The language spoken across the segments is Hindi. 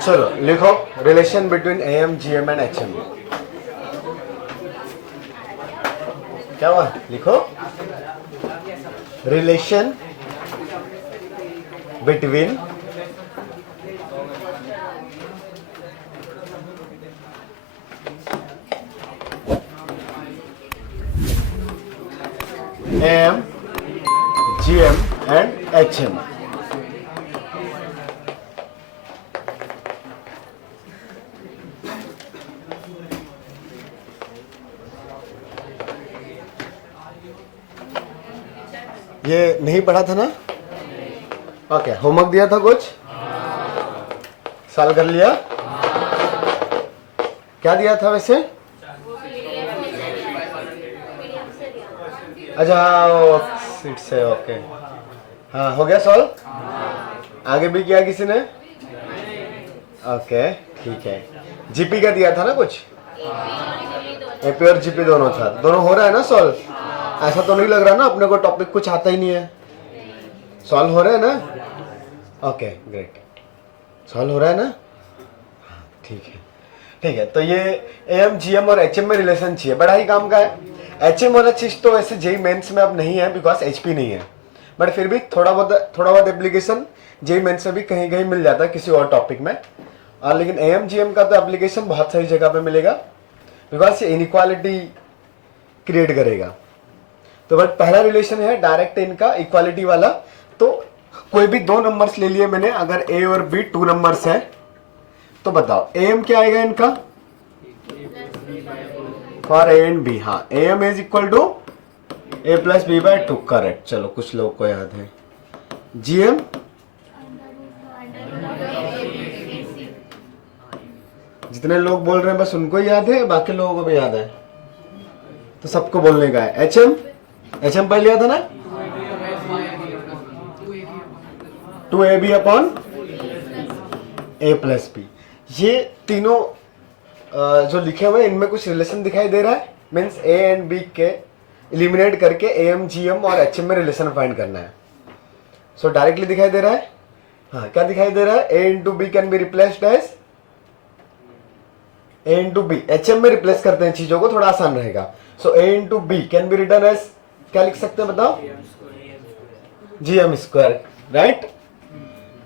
चलो लिखो relation between M G M and H M. क्या हुआ, लिखो relation between M G M and H M. ये नहीं पढ़ा था ना? ओके, होमवर्क दिया था कुछ? सॉल्व कर लिया? क्या दिया था वैसे? अच्छा सीट से, ओके। हाँ, हो गया सॉल्व? आगे भी किया किसी ने? ओके ठीक है। जीपी का दिया था ना कुछ? एपी और जीपी दोनों था, दोनों हो रहा है ना सॉल्व? ऐसा तो नहीं लग रहा ना अपने को टॉपिक कुछ आता ही नहीं है? सॉल्व हो रहा है ना? ओके ग्रेट, सॉल्व हो रहा है ना? ठीक है ठीक है। तो ये एम जी एम और एच एम में रिलेशन चाहिए, बड़ा ही काम का है। एच एम वाला चीज तो वैसे जेई मेंस में अब नहीं है बिकॉज एच पी नहीं है, बट फिर भी थोड़ा बहुत एप्लीकेशन जेई मेंस में भी कहीं कहीं मिल जाता है किसी और टॉपिक में। और लेकिन ए एम जी एम का तो एप्लीकेशन बहुत सारी जगह पे मिलेगा बिकॉज ये इनइक्वालिटी क्रिएट करेगा। तो बट पहला रिलेशन है डायरेक्ट इनका इक्वालिटी वाला। तो कोई भी दो नंबर्स ले लिए मैंने, अगर ए और बी टू नंबर्स है तो बताओ ए एम क्या आएगा इनका? फॉर ए एंड बी, हाँ A M is equal to A plus B by two, correct. चलो कुछ लोग को याद है। जी एम जितने लोग बोल रहे हैं बस उनको ही याद है, बाकी लोगों को भी याद है? तो सबको बोलने का है। एच एम, एच एम पढ़ लिया था ना? Two A B upon A plus B. ये तीनों जो लिखे हुए हैं इनमें कुछ रिलेशन दिखाई दे रहा है? मीन्स ए एंड बी के इलिमिनेट करके ए एम जी एम और एच एम में रिलेशन फाइंड करना है। सो डायरेक्टली दिखाई दे रहा है? हाँ, क्या दिखाई दे रहा है? A into B can be replaced as A into B. H M में रिप्लेस करते हैं चीजों को, थोड़ा आसान रहेगा। So A into B can be written as, क्या लिख सकते हैं बताओ? G M square, right.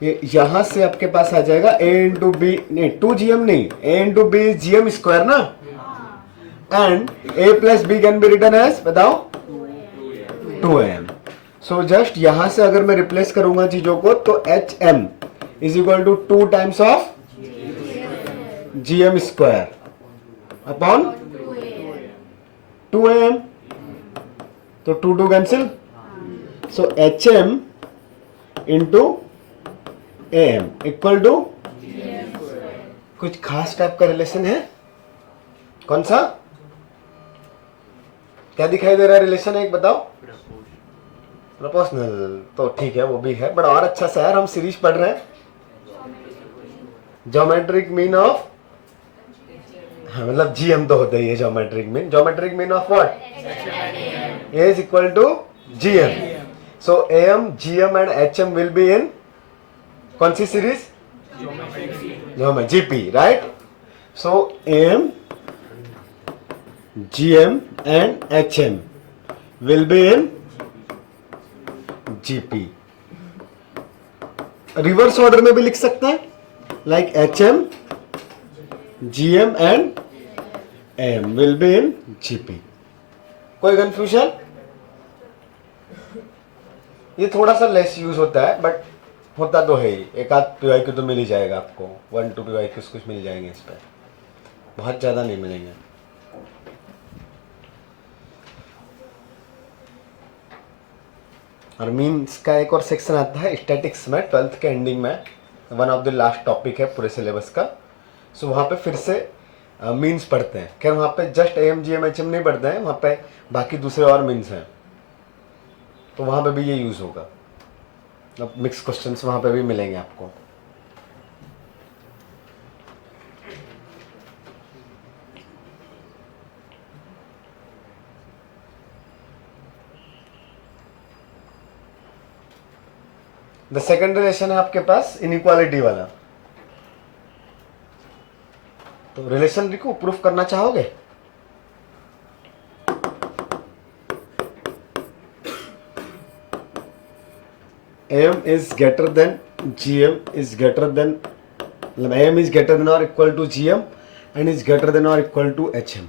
ये यहां से आपके पास आ जाएगा ए इंटू बी, नहीं टू जी एम नहीं, A into B G M square ना, and A plus B can be written as, बताओ, टू एम। सो जस्ट यहां से अगर मैं रिप्लेस करूंगा चीजों को तो H M is equal to two times of G M square upon two M. तो two two cancel, so H M into A M equal to, कुछ खास टाइप का रिलेशन है? कौन सा? क्या दिखाई दे रहा है रिलेशन, एक बताओ। प्रोपोर्शनल, तो ठीक है वो भी है, बड़ा और अच्छा सा है। हम सीरीज पढ़ रहे हैं ज्योमेट्रिक मीन ऑफ, हाँ मतलब जीएम तो होता ही है geometric mean. Geometric mean of what? A is equal to GM. So M GM and HM will be in कौन सी series? GP, right. So M GM and HM will be in GP. Reverse order में भी लिख सकते हैं, like HM GM and M will be in GP. कोई कंफ्यूजन? ये थोड़ा सा लेस यूज होता है बट होता तो है ही। एक आध पीवाईक्यू तो मिल ही जाएगा आपको, 1-2 पीवाईक्यूज कुछ मिल जाएंगे इस पर, बहुत ज्यादा नहीं मिलेंगे। और मीन्स का एक और सेक्शन आता है स्टैटिक्स में, 12th के एंडिंग में, one of the last topic है पूरे सिलेबस का। सो वहाँ पे फिर से मीन्स पढ़ते हैं। खैर वहाँ पे just M G M H M नहीं पढ़ते हैं, वहाँ पे बाकी दूसरे और मीन्स हैं, तो वहाँ पे भी ये यूज़ होगा। अब मिक्स क्वेश्चंस वहाँ पे भी मिलेंगे आपको। द सेकंड रिलेशन है आपके पास इनइक्वालिटी वाला। तो रिलेशन लिखो, प्रूफ करना चाहोगे? AM is greater than GM is greater than, मतलब AM is greater than or equal to GM and is greater than or equal to HM.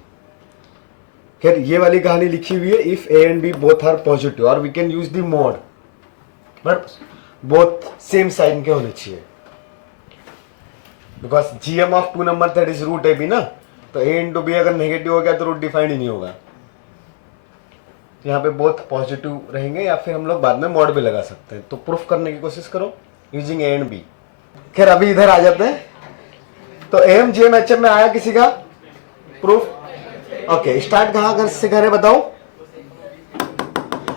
खैर ये वाली कहानी लिखी हुई है if A and B both are positive, और we can use the mod, but both same sign के होने चाहिए, because GM of two number that is root AB ना, तो A into B अगर नेगेटिव हो गया तो रूट डिफाइंड ही नहीं होगा। यहाँ पे बोथ पॉजिटिव रहेंगे, या फिर हम लोग बाद में मॉड भी लगा सकते हैं। तो प्रूफ करने की कोशिश करो यूजिंग ए एंड बी। खैर अभी इधर आ जाते हैं। तो एम जीएम एचएम में आया किसी का प्रूफ? ओके, स्टार्ट कहाँ से करें बताओ?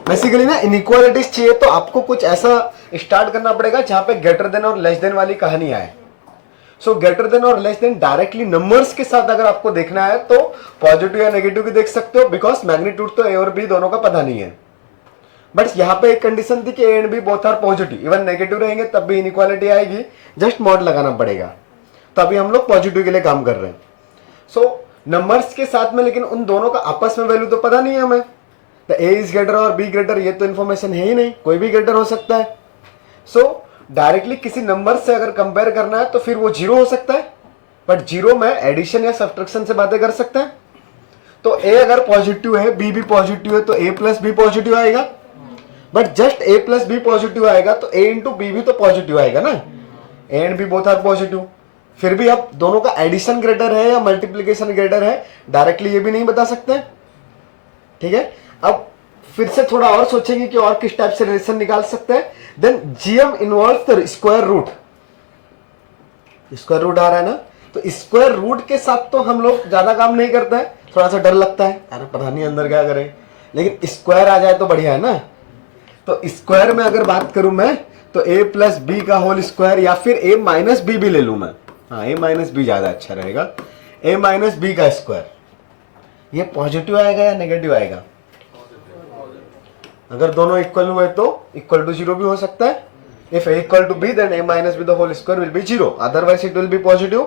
बेसिकली ना इनइक्वालिटीज चाहिए तो आपको कुछ ऐसा स्टार्ट करना पड़ेगा जहां पे ग्रेटर देन और लेस देन वाली कहानी आए। सो ग्रेटर देन और लेस देन डायरेक्टली नंबर्स के साथ अगर आपको देखना है तो पॉजिटिव या नेगेटिव भी देख सकते हो, बिकॉज मैग्नीट्यूड तो ए और बी दोनों का पता नहीं है। बट यहाँ पे एक कंडीशन थी कि A and B both are positive, even negative रहेंगे तब भी इनइक्वालिटी आएगी, जस्ट मॉड लगाना पड़ेगा। तो अभी हम लोग पॉजिटिव के लिए काम कर रहे हैं। सो नंबर्स के साथ में, लेकिन उन दोनों का आपस में वैल्यू तो पता नहीं है हमें। तो ए इज ग्रेटर और बी ग्रेटर ये तो इन्फॉर्मेशन है ही नहीं, कोई भी ग्रेटर हो सकता है। सो डायरेक्टली किसी नंबर से अगर कंपेयर करना है तो फिर वो जीरो हो सकता है, बट जीरो में एडिशन या सब्ट्रैक्शन से बातें कर सकते हैं। तो ए अगर पॉजिटिव है, बी भी पॉजिटिव है, तो ए प्लस बी पॉजिटिव आएगा। But just A plus B positive आएगा तो ए इंटू बी भी तो पॉजिटिव आएगा ना, A and B both are positive. फिर भी आप दोनों का एडिशन ग्रेटर है या मल्टीप्लीकेशन ग्रेटर है, डायरेक्टली ये भी नहीं बता सकते। ठीक है, अब फिर से थोड़ा और सोचेंगे कि और किस टाइप से रिलेशन निकाल सकते हैं। Then GM involve the square root, square root आ रहा है ना, तो स्क्वायर रूट के साथ तो हम लोग ज्यादा काम नहीं करते हैं, थोड़ा सा डर लगता है, अरे पता नहीं अंदर क्या करें, लेकिन स्क्वायर आ जाए तो बढ़िया है ना। तो स्क्वायर में अगर बात करूं मैं तो ए प्लस बी का होल स्क्वायर, या फिर ए माइनस बी भी ले लूं मैं, हाँ ए माइनस बी ज्यादा अच्छा रहेगा, ए माइनस बी का स्क्वायर, ये पॉजिटिव आएगा या नेगेटिव आएगा? अगर दोनों इक्वल हुए तो इक्वल टू जीरो भी हो सकता है। If A equal to B then A minus B the whole square will be zero, otherwise it will be positive.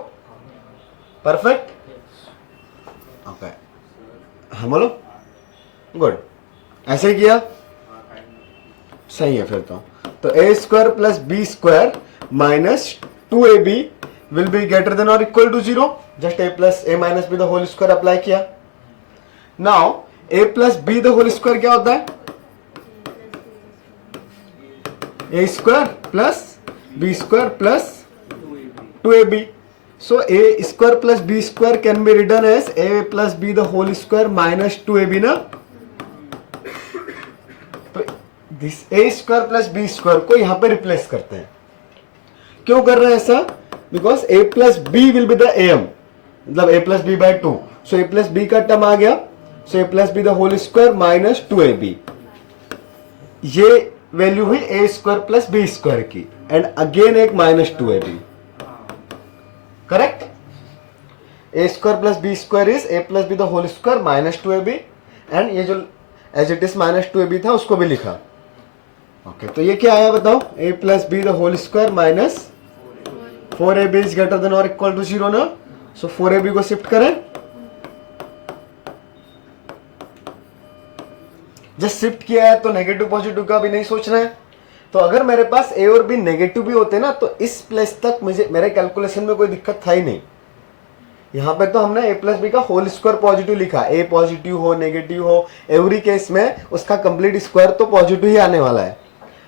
Perfect, okay, हाँ बोलो, गुड, ऐसे ही किया, सही है। फिर तो A square plus B square minus 2ab will be greater than और equal to zero, just A plus A minus B the whole square apply किया। Now A plus B the whole square क्या होता है? A square plus B square plus 2ab। So A square plus B square can be written as A plus B the whole square minus 2ab ना। तो this A square plus B square को यहां पे रिप्लेस करते हैं। क्यों कर रहे हैं ऐसा? Because A plus B will be the M, मतलब A plus B by 2। So A plus B का टर्म आ गया, so A plus B the whole square minus 2ab, ये वैल्यू हुई A square plus B square की, एंड अगेन एक minus 2ab, correct? A square plus B square is A plus B the whole square minus 2ab, and ये जो as it is minus 2ab था उसको भी लिखा। ओके, तो ये क्या आया बताओ? A plus B the whole square minus 4ab is greater than और इक्वल टू जीरो ना। सो 4ab को शिफ्ट करें, जस्ट शिफ्ट किया है तो नेगेटिव पॉजिटिव का भी नहीं सोचना है। तो अगर मेरे पास ए और बी नेगेटिव भी होते ना तो इस प्लेस तक मुझे मेरे कैलकुलेशन में कोई दिक्कत था ही नहीं। यहां पे तो हमने ए प्लस बी का होल स्क्वायर पॉजिटिव लिखा, ए पॉजिटिव हो नेगेटिव हो एवरी केस में उसका कंप्लीट स्क्वायर तो पॉजिटिव ही आने वाला है।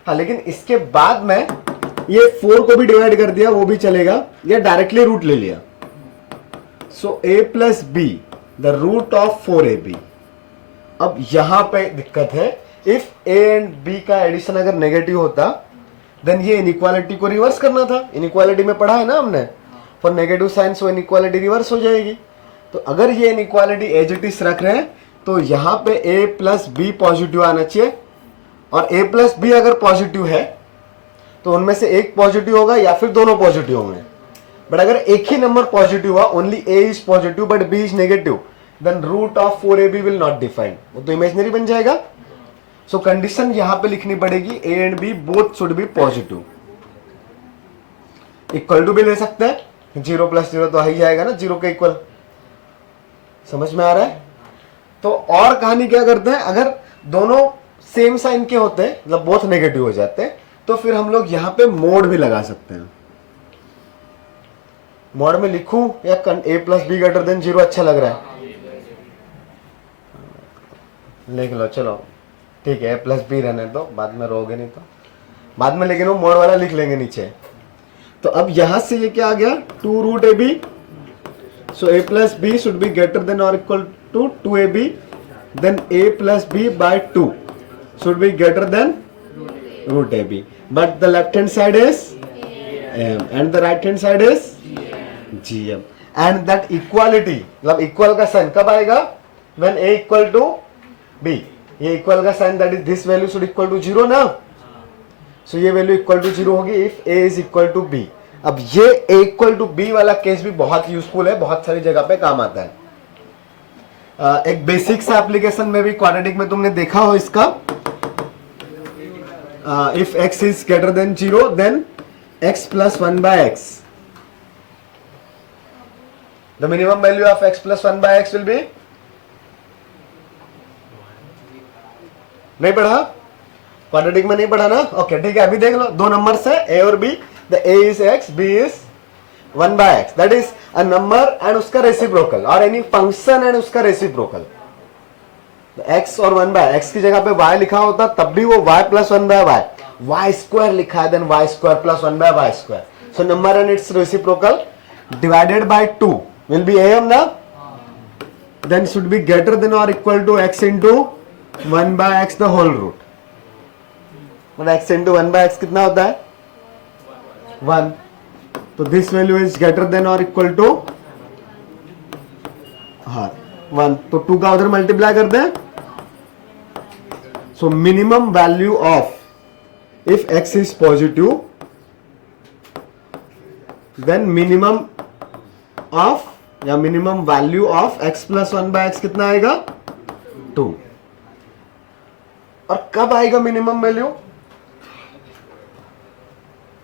हाँ, लेकिन इसके बाद में ये 4 को भी डिवाइड कर दिया वो भी चलेगा, या डायरेक्टली रूट ले लिया। So A plus B the root of 4ab। अब यहां पे दिक्कत है, इफ ए एंड बी का एडिशन अगर नेगेटिव होता देन ये इनइक्वालिटी को रिवर्स करना था। इनइक्वालिटी में पढ़ा है ना हमने, फॉर नेगेटिव साइंस वो इनइक्वालिटी रिवर्स हो जाएगी। तो अगर ये इनइक्वालिटी एज इट इज रख रहे हैं तो यहां पे ए प्लस बी पॉजिटिव आना चाहिए, और ए प्लस बी अगर पॉजिटिव है तो उनमें से एक पॉजिटिव होगा या फिर दोनों पॉजिटिव होंगे। बट अगर एक ही नंबर पॉजिटिव हुआ, only A is positive but B is negative, then root of 4ab will not define, वो तो इमेजिनरी बन जाएगा। सो कंडीशन यहां पे लिखनी पड़ेगी A and B both should be positive. Equal to भी ले सकते हैं, जीरो प्लस जीरो तो आ ही जाएगा ना, जीरो के इक्वल। समझ में आ रहा है? तो और कहानी क्या करते हैं, अगर दोनों सेम साइन के होते हैं, मतलब बोथ नेगेटिव हो जाते हैं, तो फिर हम लोग यहां पे मोड भी लगा सकते हैं। मोड में लिखूं या A plus B greater than zero अच्छा लग रहा है? लिख लो, चलो ठीक है, ए प्लस बी रहने दो, बाद में रोगे नहीं तो बाद में, लेकिन वो मोड वाला लिख लेंगे नीचे। तो अब यहां से ये क्या आ गया, two root A B, so A plus B should be greater than और equal to two A B, then A plus B by two should be greater than root AB, but the left hand side is AM and the right hand side is GM, and that equality मतलब equal का साइन कब आएगा, when A equal to B, ये equal का sign that is this value should equal to 0 ना, so ये value equal to 0 होगी if A is equal to B। अब ये A equal to B वाला केस भी बहुत यूजफुल है, बहुत सारी जगह पे काम आता है। एक बेसिक सा एप्लीकेशन में भी क्वाड्रेटिक में तुमने देखा हो इसका, if x is greater than 0 then x plus 1 by x, the minimum value of x plus 1 by x will be, नहीं पढ़ा क्वाड्रेटिक में, नहीं पढ़ा ना, ओके ठीक है। अभी देख लो, दो नंबर्स है a और b, the a is x, b is 1 by x, that is a number and उसका रेसिप्रोकल, और एनी फंक्शन एंड उसका रेसिप्रोकल। x और 1 बाय x की जगह पे y लिखा होता तब भी वो y plus 1 by y square लिखा है, then y square plus 1 by y square, so number and its reciprocal divided by 2 will be am ना, then should be greater than और equal to x into 1 by x the whole root, मतलब x इनटू 1 बाय x कितना होता है 1, तो this value is greater than और इक्वल टू हाँ 1, तो 2 का उधर मल्टीप्लाई कर दें, so minimum value of if x is positive then minimum of या minimum value of x plus 1 by x कितना आएगा 2। और कब आएगा मिनिमम वैल्यू,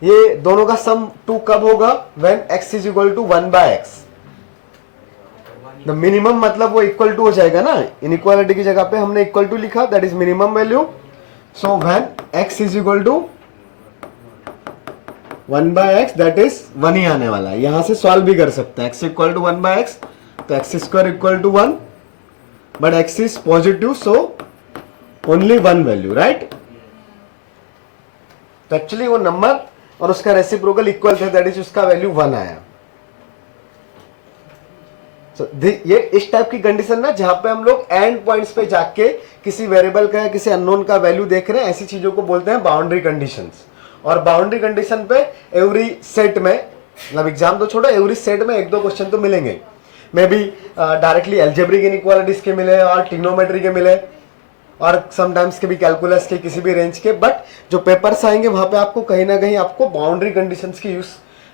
ये दोनों का सम 2 कब होगा, when x is equal to 1 by x, the minimum मतलब वो इक्वल टू हो जाएगा ना, इनइक्वालिटी की जगह पे हमने इक्वल टू लिखा, that is minimum value, so when x is equal to 1 by x, that is 1 ही आने वाला है। यहां से सॉल्व भी कर सकते हैं, x equal to 1 by x, तो x square equal to 1, but x is positive so only 1 value, right. तो एक्चुअली वो नंबर और उसका रेसिप्रोकल इक्वल थे, दैट इज उसका वैल्यू 1 आया। ये इस टाइप की कंडीशन ना, जहां पे हम लोग एंड पॉइंट्स पे जाके किसी वेरिएबल का या किसी अननोन का वैल्यू देख रहे हैं, ऐसी चीजों को बोलते हैं बाउंड्री कंडीशंस। और बाउंड्री कंडीशन पे एवरी सेट में, मतलब एग्जाम तो छोड़ो, एवरी सेट में एक दो क्वेश्चन तो मिलेंगे, may be directly algebraic inequalities के मिले और ट्रिग्नोमेट्री के मिले और समटाइम्स के भी कैलकुलस के किसी भी रेंज के, बट जो पेपर्स आएंगे वहां पे आपको कहीं ना कहीं आपको बाउंड्री कंडीशंस की यूज,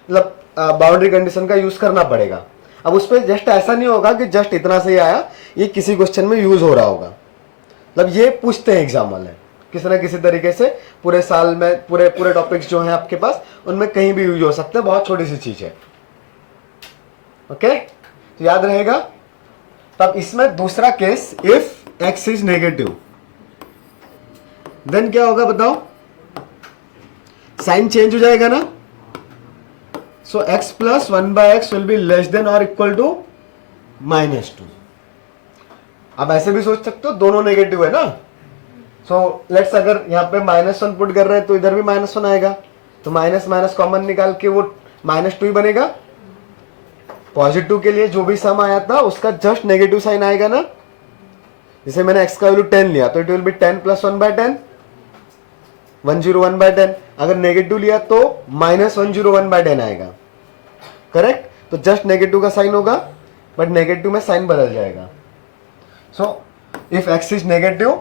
मतलब बाउंड्री कंडीशन का यूज करना पड़ेगा। अब उस पर जस्ट ऐसा नहीं होगा कि जस्ट इतना से ही आया, ये किसी क्वेश्चन में यूज हो रहा होगा, मतलब ये पूछते हैं एग्जाम वाले किसी ना किसी तरीके से, पूरे साल में पूरे टॉपिक्स जो हैं आपके पास उनमें कहीं भी यूज हो सकते हैं, बहुत छोटी सी चीज है, ओके तो याद रहेगा। तब इसमें दूसरा case, if X is negative then क्या होगा बताओ, साइन चेंज हो जाएगा ना, so x plus 1 by X will be less than और इक्वल टू -2। अब ऐसे भी सोच सकते हो दोनों नेगेटिव है ना, सो लेट्स अगर यहाँ पे -1 पुट कर रहे हैं तो इधर भी -1 आएगा, तो माइनस माइनस कॉमन निकाल के वो -2 ही बनेगा। पॉजिटिव के लिए जो भी सम आया था उसका जस्ट नेगेटिव साइन आएगा ना, जैसे मैंने x का वैल्यू 10 लिया तो it will be 10 plus 1 by 10, 101 by 10। अगर नेगेटिव लिया तो -101 बाय 10 आएगा, करेक्ट। तो जस्ट नेगेटिव का साइन होगा, बट नेगेटिव में साइन बदल जाएगा। So if x is negative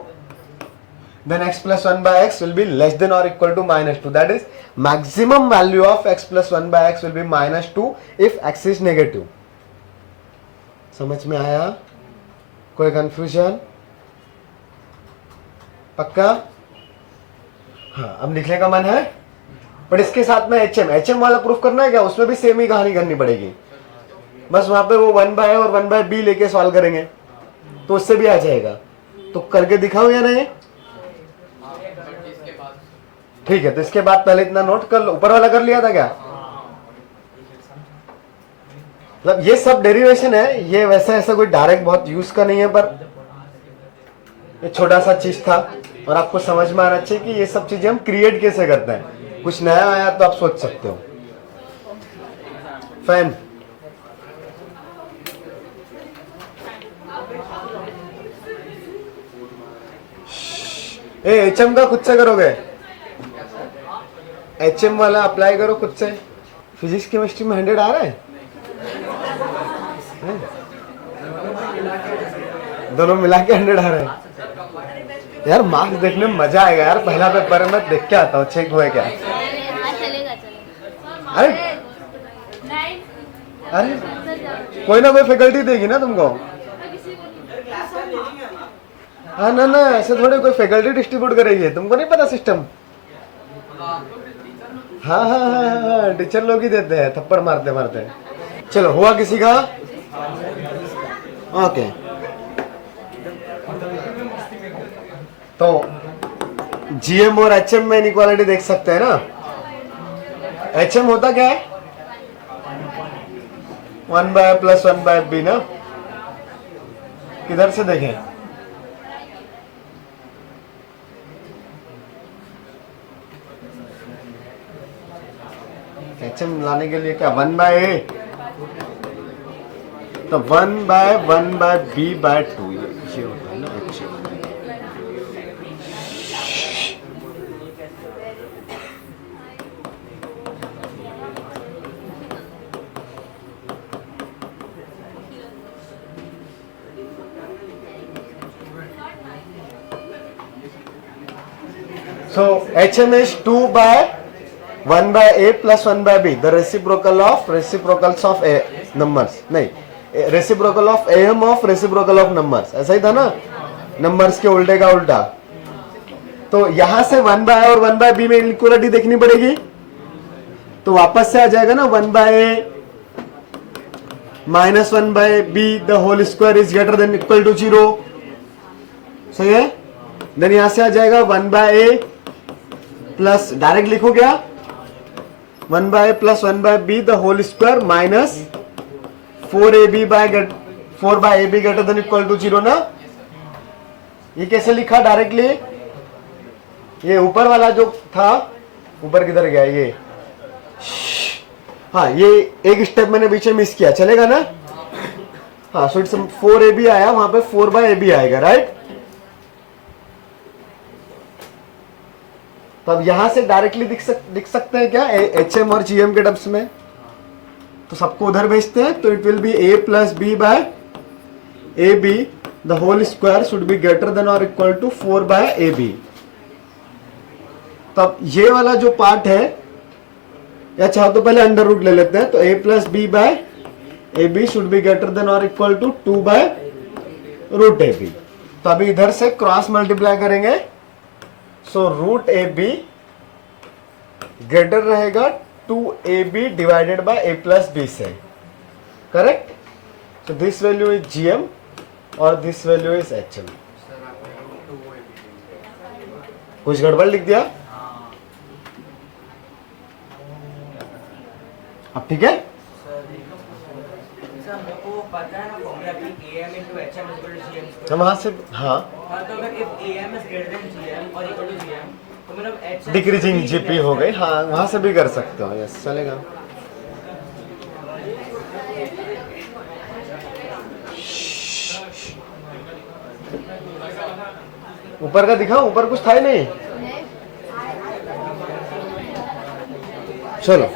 then x plus 1 by x will be less than or equal to -2, that is maximum value of x plus 1 by x will be -2 if x is negative। समझ में आया? कोई कंफ्यूजन? पक्का? हाँ, अब लिखने का मन है? बट इसके साथ में एच एम वाला प्रूफ करना है क्या, उसमें भी सेम ही कहानी करनी पड़ेगी, बस वहां पे वो 1/a और 1/b लेके सॉल्व करेंगे तो उससे भी आ जाएगा। तो करके दिखाओ या नहीं? ठीक है, तो इसके बाद पहले इतना नोट कर लो। ऊपर वाला कर लिया था क्या? मतलब ये सब डेरिवेशन है, ये वैसे ऐसा कोई डायरेक्ट बहुत यूज का नहीं है, पर ये छोटा सा चीज था और आपको समझ में आना चाहिए कि ये सब चीजें हम क्रिएट कैसे करते हैं। कुछ नया आया तो आप सोच सकते हो। फैन एच एम का खुद से करोगे? एच एम वाला अप्लाई करो खुद से। फिजिक्स केमिस्ट्री में 100 आ रहा है? दोनों मिला के 100 आ रहा है। यार मार्क्स देखने में मजा आएगा यार। पहला पेपर है, मैं देख के आता हूँ चेक हुआ क्या। अरे अरे कोई ना कोई फैकल्टी देगी ना तुमको। हाँ ना ना, ऐसे थोड़े कोई फैकल्टी डिस्ट्रीब्यूट करेगी, तुमको नहीं पता सिस्टम। हाँ हाँ हाँ हाँ, टीचर लोग ही देते हैं थप्पड़ मारते मारते। चलो हुआ किसी का? ओके, तो जीएम और एचएम में इनइक्वालिटी देख सकते हैं ना। एचएम होता क्या है? 1/a + 1/b ना। किधर से देखें? एचएम लाने के लिए क्या 1/a, तो 1/1/b/2 ये होता है ना HM. So HM is 2/1/a + 1/b, the reciprocals of a numbers, नहीं, reciprocal of am of reciprocal of numbers, ऐसा ही था ना, नंबर्स के उल्टे का उल्टा। तो यहां से 1/a और 1/b में इक्वलिटी देखनी पड़ेगी, तो वापस से आ जाएगा ना 1/a - 1/b the whole square is greater than equal to 0, सही है। देन यहां से आ जाएगा 1/a प्लस, डायरेक्ट लिखो क्या, 1/a + 1/b the whole square minus 4ab greater than equal to 0 ना। ये कैसे लिखा डायरेक्टली? ये ऊपर वाला जो था, ऊपर किधर गया ये? हाँ, ये एक स्टेप मैंने पीछे मिस किया, चलेगा ना? हाँ, सो इट्स 4ab आया, वहां पे 4/ab आएगा, राइट। तो अब यहां से डायरेक्टली दिख सकते हैं क्या एचएम और जीएम के टर्म्स में? तो सबको उधर भेजते हैं, तो it will be a + b/ab the whole square should be greater than और इक्वल टू 4/ab। तब ये वाला जो पार्ट है, या चाहो तो पहले अंडर रूट ले लेते हैं, तो a + b/ab should be greater than और इक्वल टू 2/√ab। तो अभी इधर से क्रॉस मल्टीप्लाई करेंगे, सो √ab ग्रेटर रहेगा 2ab divided by a + b से, correct. So this value is gm और दिस वैल्यू इज hm। कुछ गड़बड़ लिख दिया? अब ठीक है। हम वहां से, हाँ, डिक्रीजिंग जीपी हो गई, हाँ वहां से भी कर सकते हो, यस चलेगा। ऊपर का दिखाओ, ऊपर कुछ था ही नहीं। चलो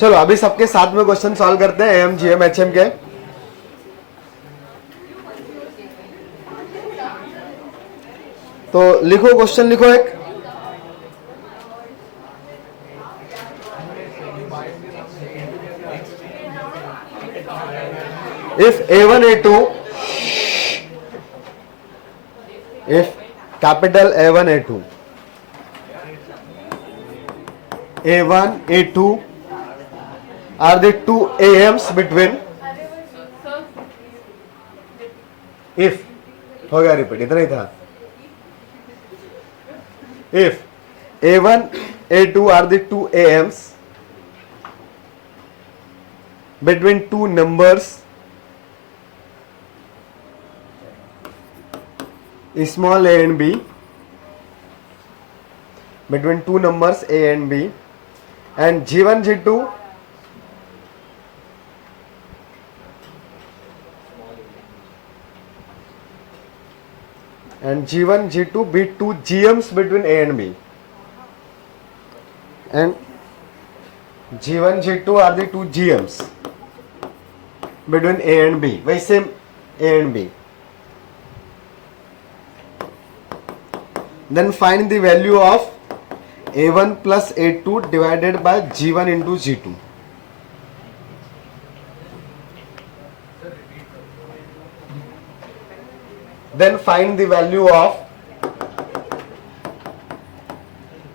चलो अभी सबके साथ में क्वेश्चन सॉल्व करते हैं एम जीएम एचएम के। तो लिखो, क्वेश्चन लिखो एक। if a1 a2 if capital A1 A2 A1, A2 are the two AMs between if हो गया रिपीट इतना ही था if A1 A2 are the two AMs between two numbers small a and b between two numbers a and b and G1 G2 and G1 G2 be two GMs between a and b and G1 G2 are the two GMs between a and b वही same a and b. Then find the value of A1 plus A2 divided by G1 into G2. Then find the value of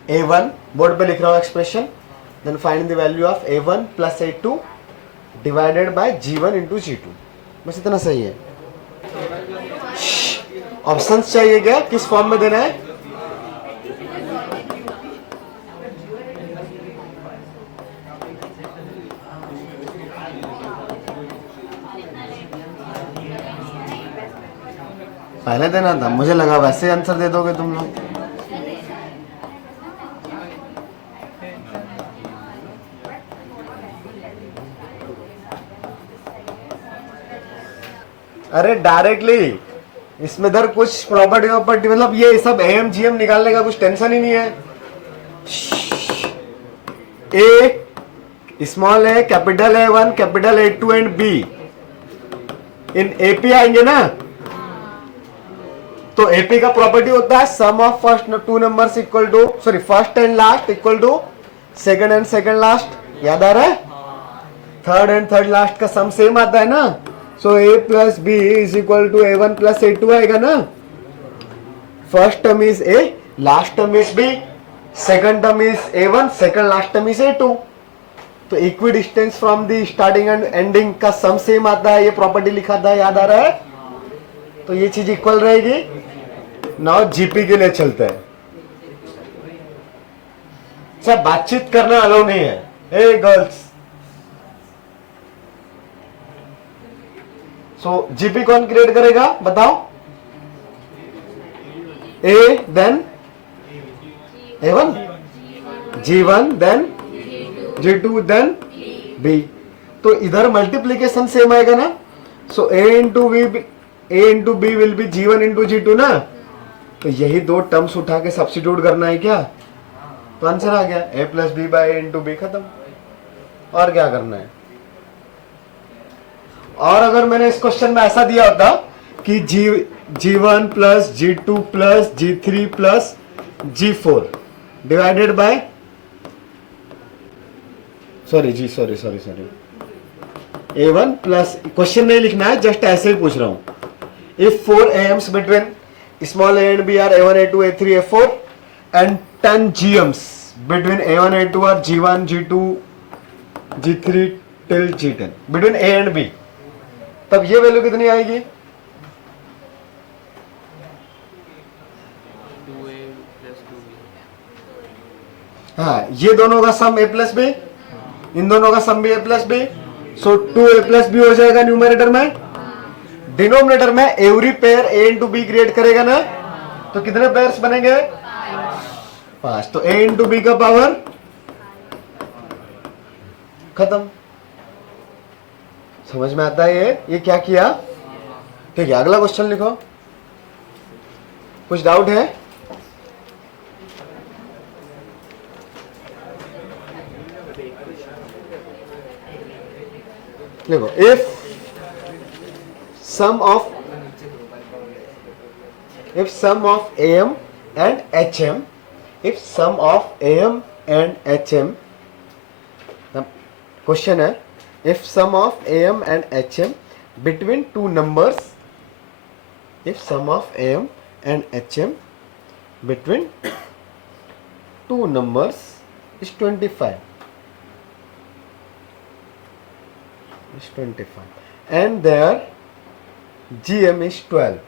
A1, board पे लिख रहा हूँ expression. Then find the value of A1 plus A2 divided by G1 into G2. बस इतना सही है. ऑप्शंस चाहिए क्या, किस फॉर्म में देना है? पहले देना था, मुझे लगा वैसे आंसर दे दोगे तुम लोग. अरे डायरेक्टली इसमें इधर कुछ प्रॉपर्टी मतलब ये सब एम जीएम निकालने का कुछ टेंशन ही नहीं है. A small A capital A1 capital A2 and B in AP आएंगे ना, तो एपी का प्रॉपर्टी होता है sum of first two numbers equal to first and last equal to second and second last. याद आ रहा है? थर्ड एंड थर्ड लास्ट का सम सेम आता है ना. So A plus B is equal to A1 plus A2 आएगा ना. First term is A, last term is B, second term is A1, second last term is A2. तो equidistant from the starting and ending का सम सेम आता है. ये प्रॉपर्टी लिखा था, याद आ रहा है? तो ये चीज इक्वल रहेगी. नाउ जीपी के लिए चलते हैं. अच्छा, बातचीत करना अलाउ नहीं है. ए गर्ल्स, सो जीपी कौन क्रिएट करेगा बताओ? A then A1, G1 then G2 then B. तो इधर मल्टीप्लीकेशन सेम आएगा ना. So A into B will be G1 into G2 ना. तो यही दो टर्म्स उठा के सब्स्टिट्यूट करना है क्या, तो आंसर आ गया A plus B by A into B. खत्म. और क्या करना है? और अगर मैंने इस क्वेश्चन में ऐसा दिया होता कि G1 plus G2 plus G3 plus G4 divided by sorry A1 plus, question नहीं लिखना है, जस्ट ऐसे ही पूछ रहा हूं. If 4 AMs between small a and b are A1 A2 A3 A4 and 10 GMs between A1 A2 are G1 G2 G3 till G10 between A and B, तब ये वैल्यू कितनी आएगी? 2A plus 2B. हाँ, ये दोनों का सम A प्लस बी, इन दोनों का सम भी A plus B. So 2A plus B हो जाएगा न्यूमरेटर में. डिनोमिनेटर में every pair A into B create करेगा ना. तो कितने पेयर्स बनेंगे? 5. तो A इंटू बी का पावर खत्म. समझ में आता है ये क्या किया? ठीक है, अगला क्वेश्चन लिखो. कुछ डाउट है? देखो, if sum of AM and HM, if sum of AM and HM, question है if sum of AM and HM between two numbers, if sum of AM and HM between two numbers is 25. And their GM is 12.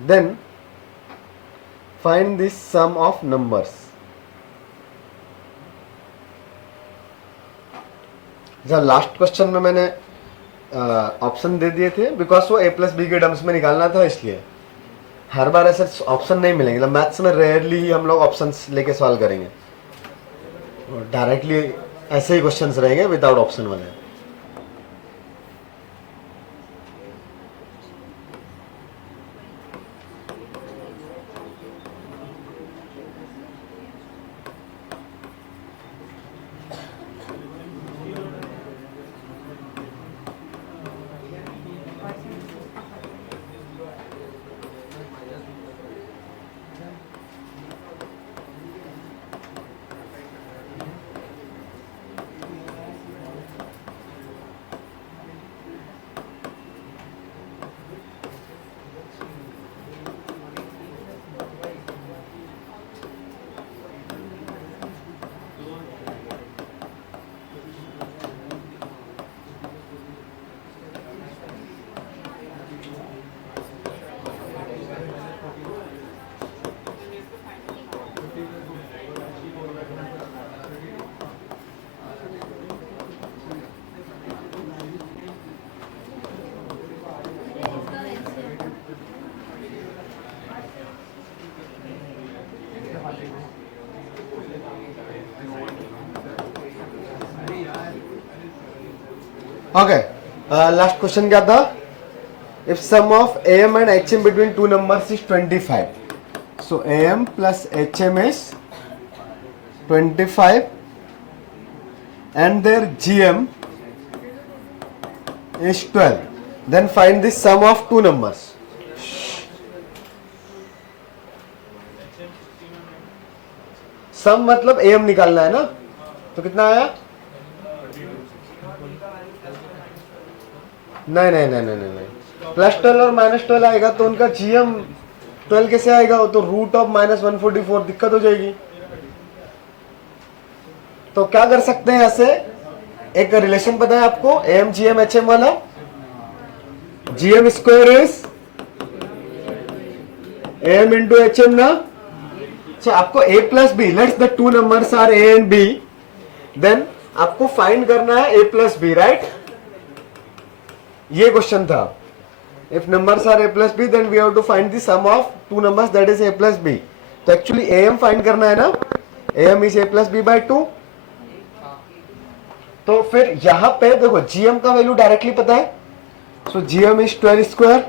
Then find the sum of numbers. जब लास्ट क्वेश्चन में मैंने ऑप्शन दे दिए थे बिकॉज वो ए प्लस बी के टर्म्स में निकालना था, इसलिए हर बार ऐसे ऑप्शन नहीं मिलेंगे। मैथ्स में रेयरली ही हम लोग ऑप्शंस लेके सॉल्व करेंगे, डायरेक्टली ऐसे ही क्वेश्चंस रहेंगे विदाउट ऑप्शन वाले। ओके, लास्ट क्वेश्चन क्या था? If sum of AM and HM between two numbers is 25, so AM plus HM is 25 and their GM is 12. Then find the sum of two numbers. सम मतलब AM निकालना है ना, तो कितना आया? नहीं, प्लस 12 और माइनस 12 आएगा तो उनका GM 12 कैसे आएगा? वो तो रूट ऑफ -144, दिक्कत हो जाएगी। तो क्या कर सकते हैं, ऐसे एक रिलेशन पता है आपको AM GM HM वाला, GM square is AM into HM ना। अच्छा, आपको A plus B, let's the two numbers are A and B, देन आपको फाइंड करना है A प्लस बी, राइट? ये क्वेश्चन था। If numbers are A plus B then we have to find the sum of two numbers that is A plus B. तो एक्चुअली AM फाइंड करना है ना, AM is A plus B by 2। तो फिर यहां पे देखो GM का वैल्यू डायरेक्टली पता है, सो GM is 12 square.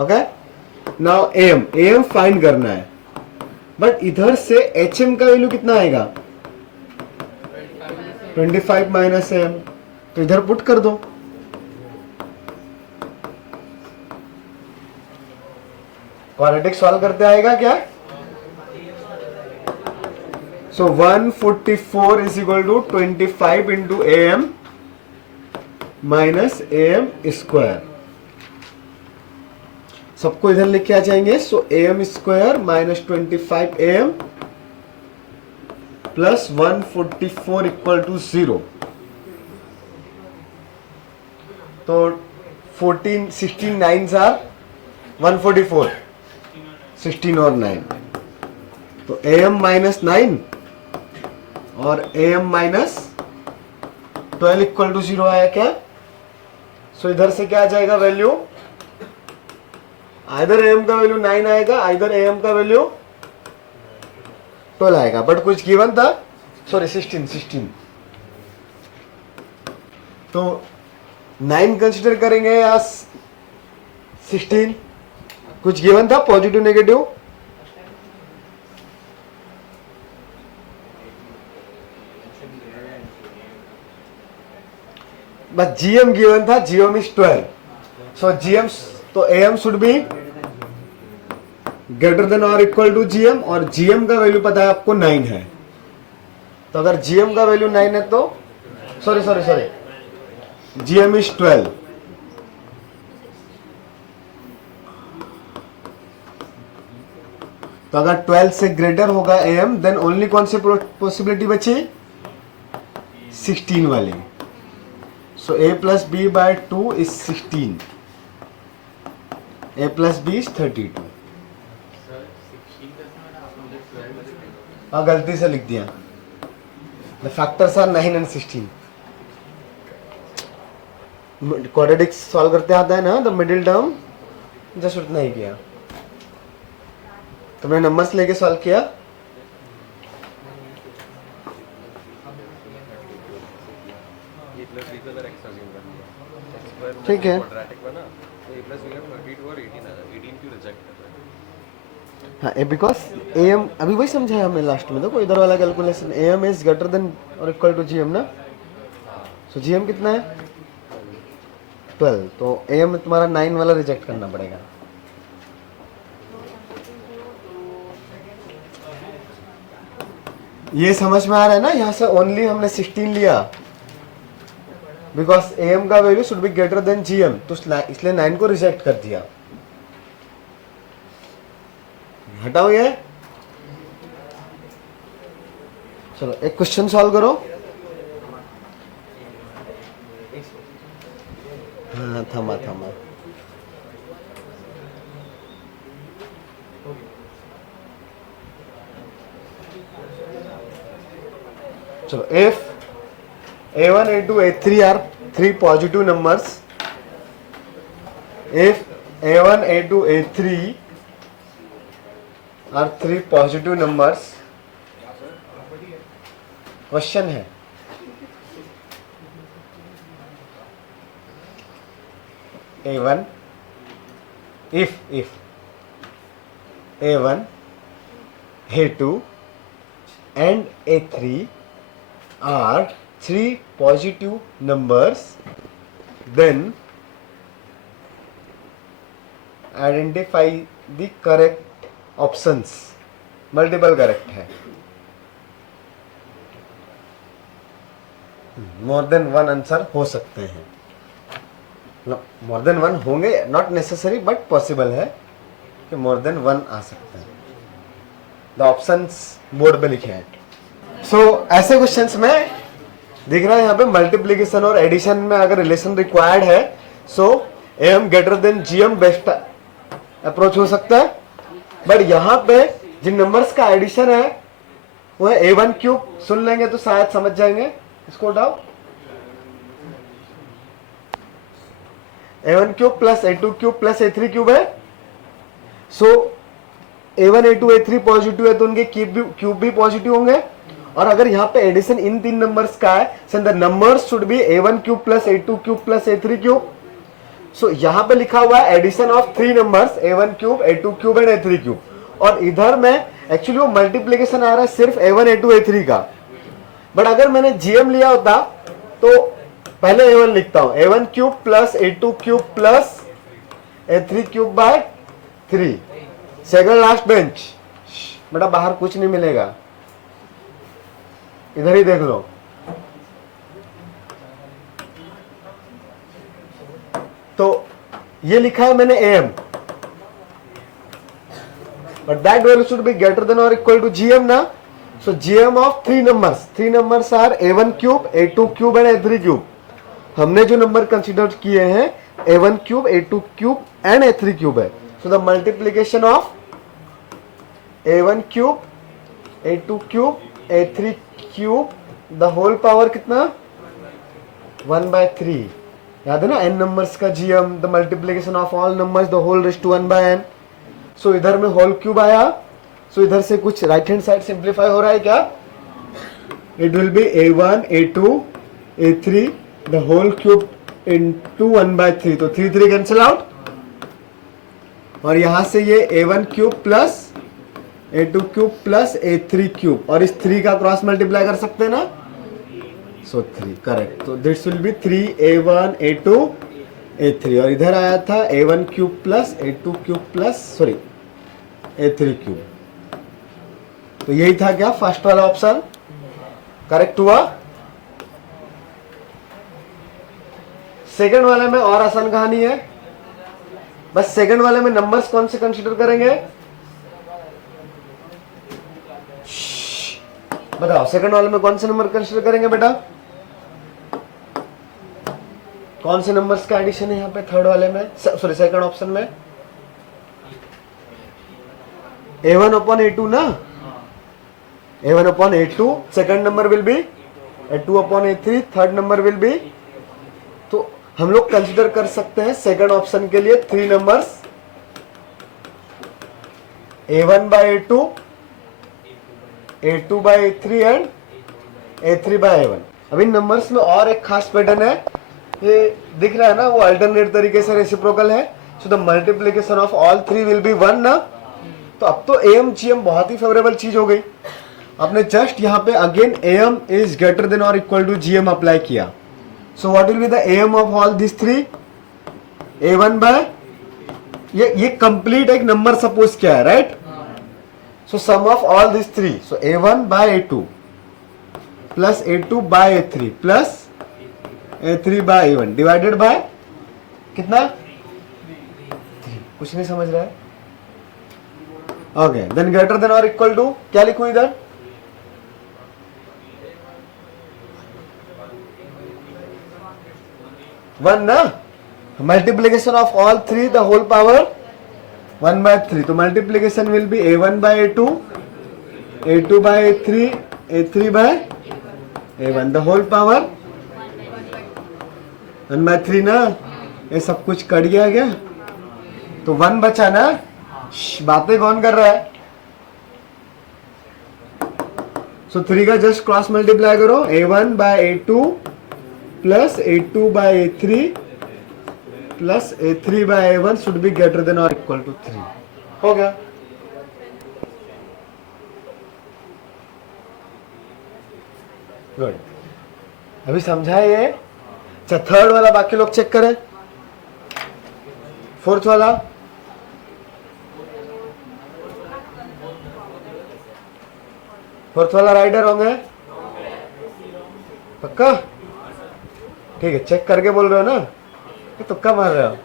Okay, now AM find करना है, बट इधर से HM का वैल्यू कितना आएगा? 25 माइनस AM, तो इधर पुट कर दो। क्वाड्रेटिक सॉल्व करते आएगा क्या? So 144 is equal to 25 into AM minus AM square. सबको इधर लेके आ जाएंगे। So AM square minus 25 AM plus 144 equal to 0। तो 14 16 9s आर 144, 16 और 9, तो AM माइनस 9 और AM माइनस 12 इक्वल टू 0 आया क्या? सो इधर से क्या आ जाएगा वैल्यू? आइदर AM का वैल्यू 9 आएगा, आइदर AM का वैल्यू 12 आएगा, बट कुछ गिवन था, सॉरी 16। तो 9 कंसिडर करेंगे या 16? कुछ गिवन था, पॉजिटिव नेगेटिव? बस GM गिवन था, GM इज 12, सो GM, तो AM should be greater than और इक्वल टू GM, और GM का वैल्यू पता है आपको 9 है। तो अगर GM का वैल्यू 9 है तो सॉरी GM इज 12, तो अगर 12 से ग्रेटर होगा am देन ओनली कौन सी पॉसिबिलिटी बची? 16 वाली. So a plus B by 2 is 16. a plus B is 32. हाँ गलती से लिख दिया. The factors are 9 and 16. Quadratics solve करते आता है ना, द मिडिल टर्म जस्ट उतना ही किया. तुमने नंबर्स लेके सॉल्व किया? ठीक है. हाँ बिकॉज am अभी वही समझाया हमने लास्ट में. देखो इधर वाला calculation am is greater than और इक्वल टू gm ना. सो gm कितना है? 12. तो am तुम्हारा 9 वाला रिजेक्ट करना पड़ेगा. ये समझ में आ रहा है ना? यहां से ओनली हमने 16 लिया बिकॉज am का value should be greater then gm, तो इसलिए 9 को रिजेक्ट कर दिया. हटाओ ये. चलो एक क्वेश्चन सॉल्व करो. हाँ थमा. चलो if a1 a2 a3 are three positive numbers, if a1 a2 a3 are three positive numbers, question है a1 if a1 a2 and a3 are three positive numbers, then identify the correct options. Multiple correct है. मोर देन वन आंसर हो सकते हैं. मोर देन वन होंगे, नॉट नेसेसरी बट पॉसिबल है कि मोर देन वन आ सकते हैं. द ऑप्शंस बोर्ड पे लिखे हैं. सो ऐसे क्वेश्चंस में दिख रहा है यहाँ पे मल्टीप्लीकेशन और एडिशन में अगर रिलेशन रिक्वायर्ड है, सो am greater than gm best approach हो सकता है. बट यहाँ पे जिन नंबर्स का एडिशन है वो है a1 क्यूब. सुन लेंगे तो शायद समझ जाएंगे. इसको उठाओ. a1 cube plus a2 cube plus a3 cube है. सो a1 a2 a3 पॉजिटिव है तो उनके क्यूब भी पॉजिटिव होंगे. और अगर यहाँ पे एडिशन इन तीन नंबर्स का है, so the numbers should be a1 cube plus a2 cube plus a3 cube. So यहाँ पे लिखा हुआ है addition of three numbers a1 cube a2 cube and a3 cube. और इधर में एक्चुअली वो मल्टीप्लीकेशन आ रहा है सिर्फ a1 a2 a3 का. बट अगर मैंने gm लिया होता तो पहले a1 लिखता हूं, a1 cube plus a2 cube plus a3 cube by 3. Second last bench. बेटा बाहर कुछ नहीं मिलेगा, इधर ही देख लो. तो ये लिखा है मैंने am, but that value should be greater than और इक्वल टू gm ना. So gm of three numbers are a1 cube a2 cube and a3 cube. हमने जो नंबर कंसीडर किए हैं a1 cube a2 cube and a3 cube है. So the multiplication of a1 cube a2 cube a3 cube the whole power कितना? 1/3. याद है ना n नंबर्स का gm, the multiplication of all numbers the whole raise to 1/n. So इधर में होल क्यूब आया. सो इधर से कुछ राइट हैंड साइड सिंप्लीफाई हो रहा है क्या? It will be a1 a2 a3 the whole cube into 1/3. तो 3 3 कैंसिल आउट. और यहां से ये a1 cube plus a2 cube plus a3 cube, और इस 3 का क्रॉस मल्टीप्लाई कर सकते हैं ना. सो 3 करेक्ट. तो this will be 3a1 a2 a3. और इधर आया था a1 cube plus a2 cube plus sorry a3 cube. तो यही था क्या? फर्स्ट वाला ऑप्शन करेक्ट हुआ. सेकंड वाले में और आसान कहानी है. बस सेकंड वाले में नंबर्स कौन से कंसीडर करेंगे? बताओ सेकंड वाले में कौन से नंबर कंसीडर करेंगे बेटा? कौन से नंबर्स का एडिशन है यहाँ पे थर्ड वाले में, सॉरी सेकंड ऑप्शन में? a1 upon a2 ना, a1 upon a2, second number will be a2 upon a3, third number will be, तो हम लोग कंसीडर कर सकते हैं सेकंड ऑप्शन के लिए three numbers a1 by a2, a2 by a3 and a3 by a1। अब इन नंबर्स में और एक खास पैटर्न है, ये दिख रहा है ना, वो अल्टरनेट तरीके से रेसिप्रोकल है, so the multiplication of all three will be 1 ना। तो अब तो एम जीएम बहुत ही फेवरेबल चीज हो गई। आपने जस्ट यहाँ पे again M is greater than और इक्वल टू जीएम अप्लाई किया, so what will be the M of all this three? a1 by ये कंप्लीट एक नंबर सपोज किया है, right? So sum of all this three, so a1 by a2 plus a2 by a3 plus a3 by a1 divided by कितना? 3। कुछ नहीं समझ रहा है? ओके, देन ग्रेटर देन और इक्वल टू क्या लिखूं इधर? वन ना, multiplication of all three the whole power 1 by 3, तो multiplication will be a1 by a2, a2 by a3, a3 by a1 the whole power 1 by 3 ना। ये सब कुछ कट गया क्या? तो 1 बचा ना। बातें कौन कर रहा है? सो 3 का जस्ट क्रॉस मल्टीप्लाई करो, a1 by a2 plus a2 by a3 plus a3 by a1 should be greater than और इक्वल टू 3। हो गया। गुड, अभी समझा ये? अच्छा, थर्ड वाला बाकी लोग चेक करें। फोर्थ वाला राइटर होंगे पक्का? ठीक है, चेक करके बोल रहे हो ना कि तुक्का मार रहे हो?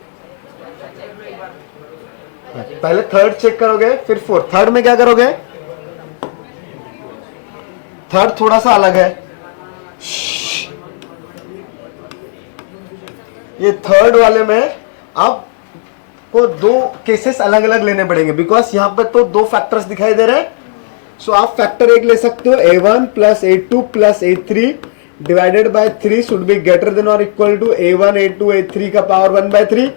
पहले थर्ड चेक करोगे फिर फोर्थ। थर्ड में क्या करोगे? थर्ड थोड़ा सा अलग है। ये थर्ड वाले में आपको दो केसेस अलग अलग लेने पड़ेंगे, बिकॉज यहां पे तो दो फैक्टर्स दिखाई दे रहे हैं। सो आप फैक्टर एक ले सकते हो, a1 plus a2 plus a3 divided by 3 should be greater than और equal to a1 a2 a3 का पावर 1 by 3।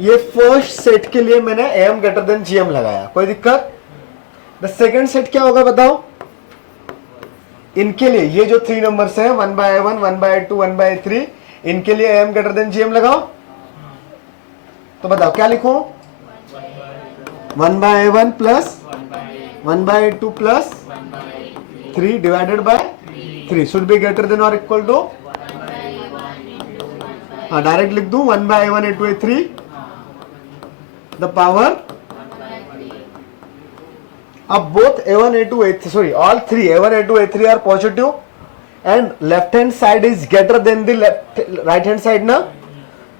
ये फर्स्ट सेट के लिए मैंने am ग्रेटर देन gm लगाया, कोई दिक्कत? द सेकेंड सेट क्या होगा बताओ? इनके लिए ये जो थ्री नंबर्स हैं 1 by a1 1 by a2 1 by a3, इनके लिए am ग्रेटर देन gm लगाओ। तो बताओ क्या लिखूं? 1 by a1 plus 1 by a2 plus 3 divided by 3 should be greater than और इक्वल टू, हाँ डायरेक्ट लिख दूं 1 by a1 a2 a3 the power. अब both a1 a2 a3 sorry all three a1 a2 a3 are positive and left hand side is greater than the right hand side ना,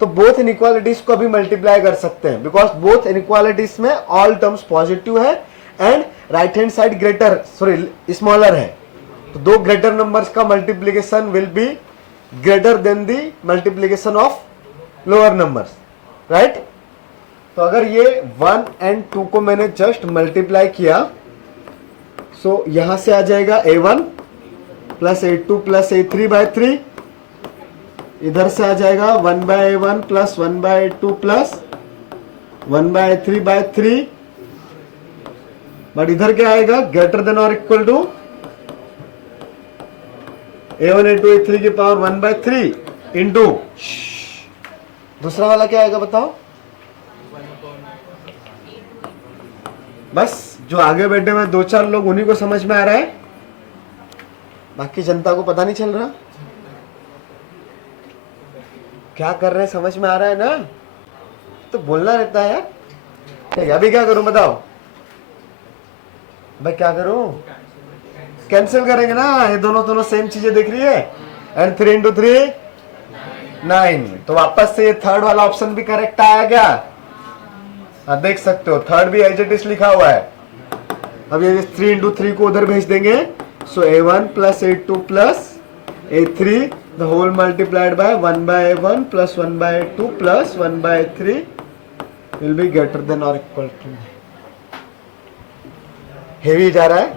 तो बोथ इनइक्वालिटीज को भी मल्टीप्लाई कर सकते हैं, बिकॉज बोथ इनइक्वालिटीज में ऑल टर्म्स पॉजिटिव है and right hand side greater sorry smaller है, तो दो ग्रेटर नंबर्स का multiplication will be greater than the multiplication of lower numbers, right? तो अगर ये 1 एंड 2 को मैंने जस्ट मल्टीप्लाई किया, सो यहां से आ जाएगा a1 plus a2 plus a3 by 3, इधर से आ जाएगा 1 by a1 plus 1 by a2 plus 1 by a3 by 3, but इधर क्या आएगा? ग्रेटर देन और equal to a1 a2 a3 की पावर 1 by 3 इंटू दूसरा वाला क्या आएगा बताओ? बस जो आगे बैठे हुए दो चार लोग उन्हीं को समझ में आ रहा है, बाकी जनता को पता नहीं चल रहा क्या कर रहे हैं। समझ में आ रहा है ना? तो बोलना रहता है यार। ठीक है, अभी क्या करूं बताओ? भाई क्या करूं? कैंसिल करेंगे ना, ये दोनों सेम चीजें दिख रही है, एंड 3 into 3 9, तो वापस से ये थर्ड वाला ऑप्शन भी करेक्ट आया क्या? हाँ देख सकते हो, थर्ड भी एज इट इज लिखा हुआ है। अब ये 3 इंटू 3 को उधर भेज देंगे, so a1 plus a2 plus a3 the whole multiplied by 1/a1 plus 1/a2 plus 1/3 will be greater than और इक्वल टू। हेवी जा रहा है,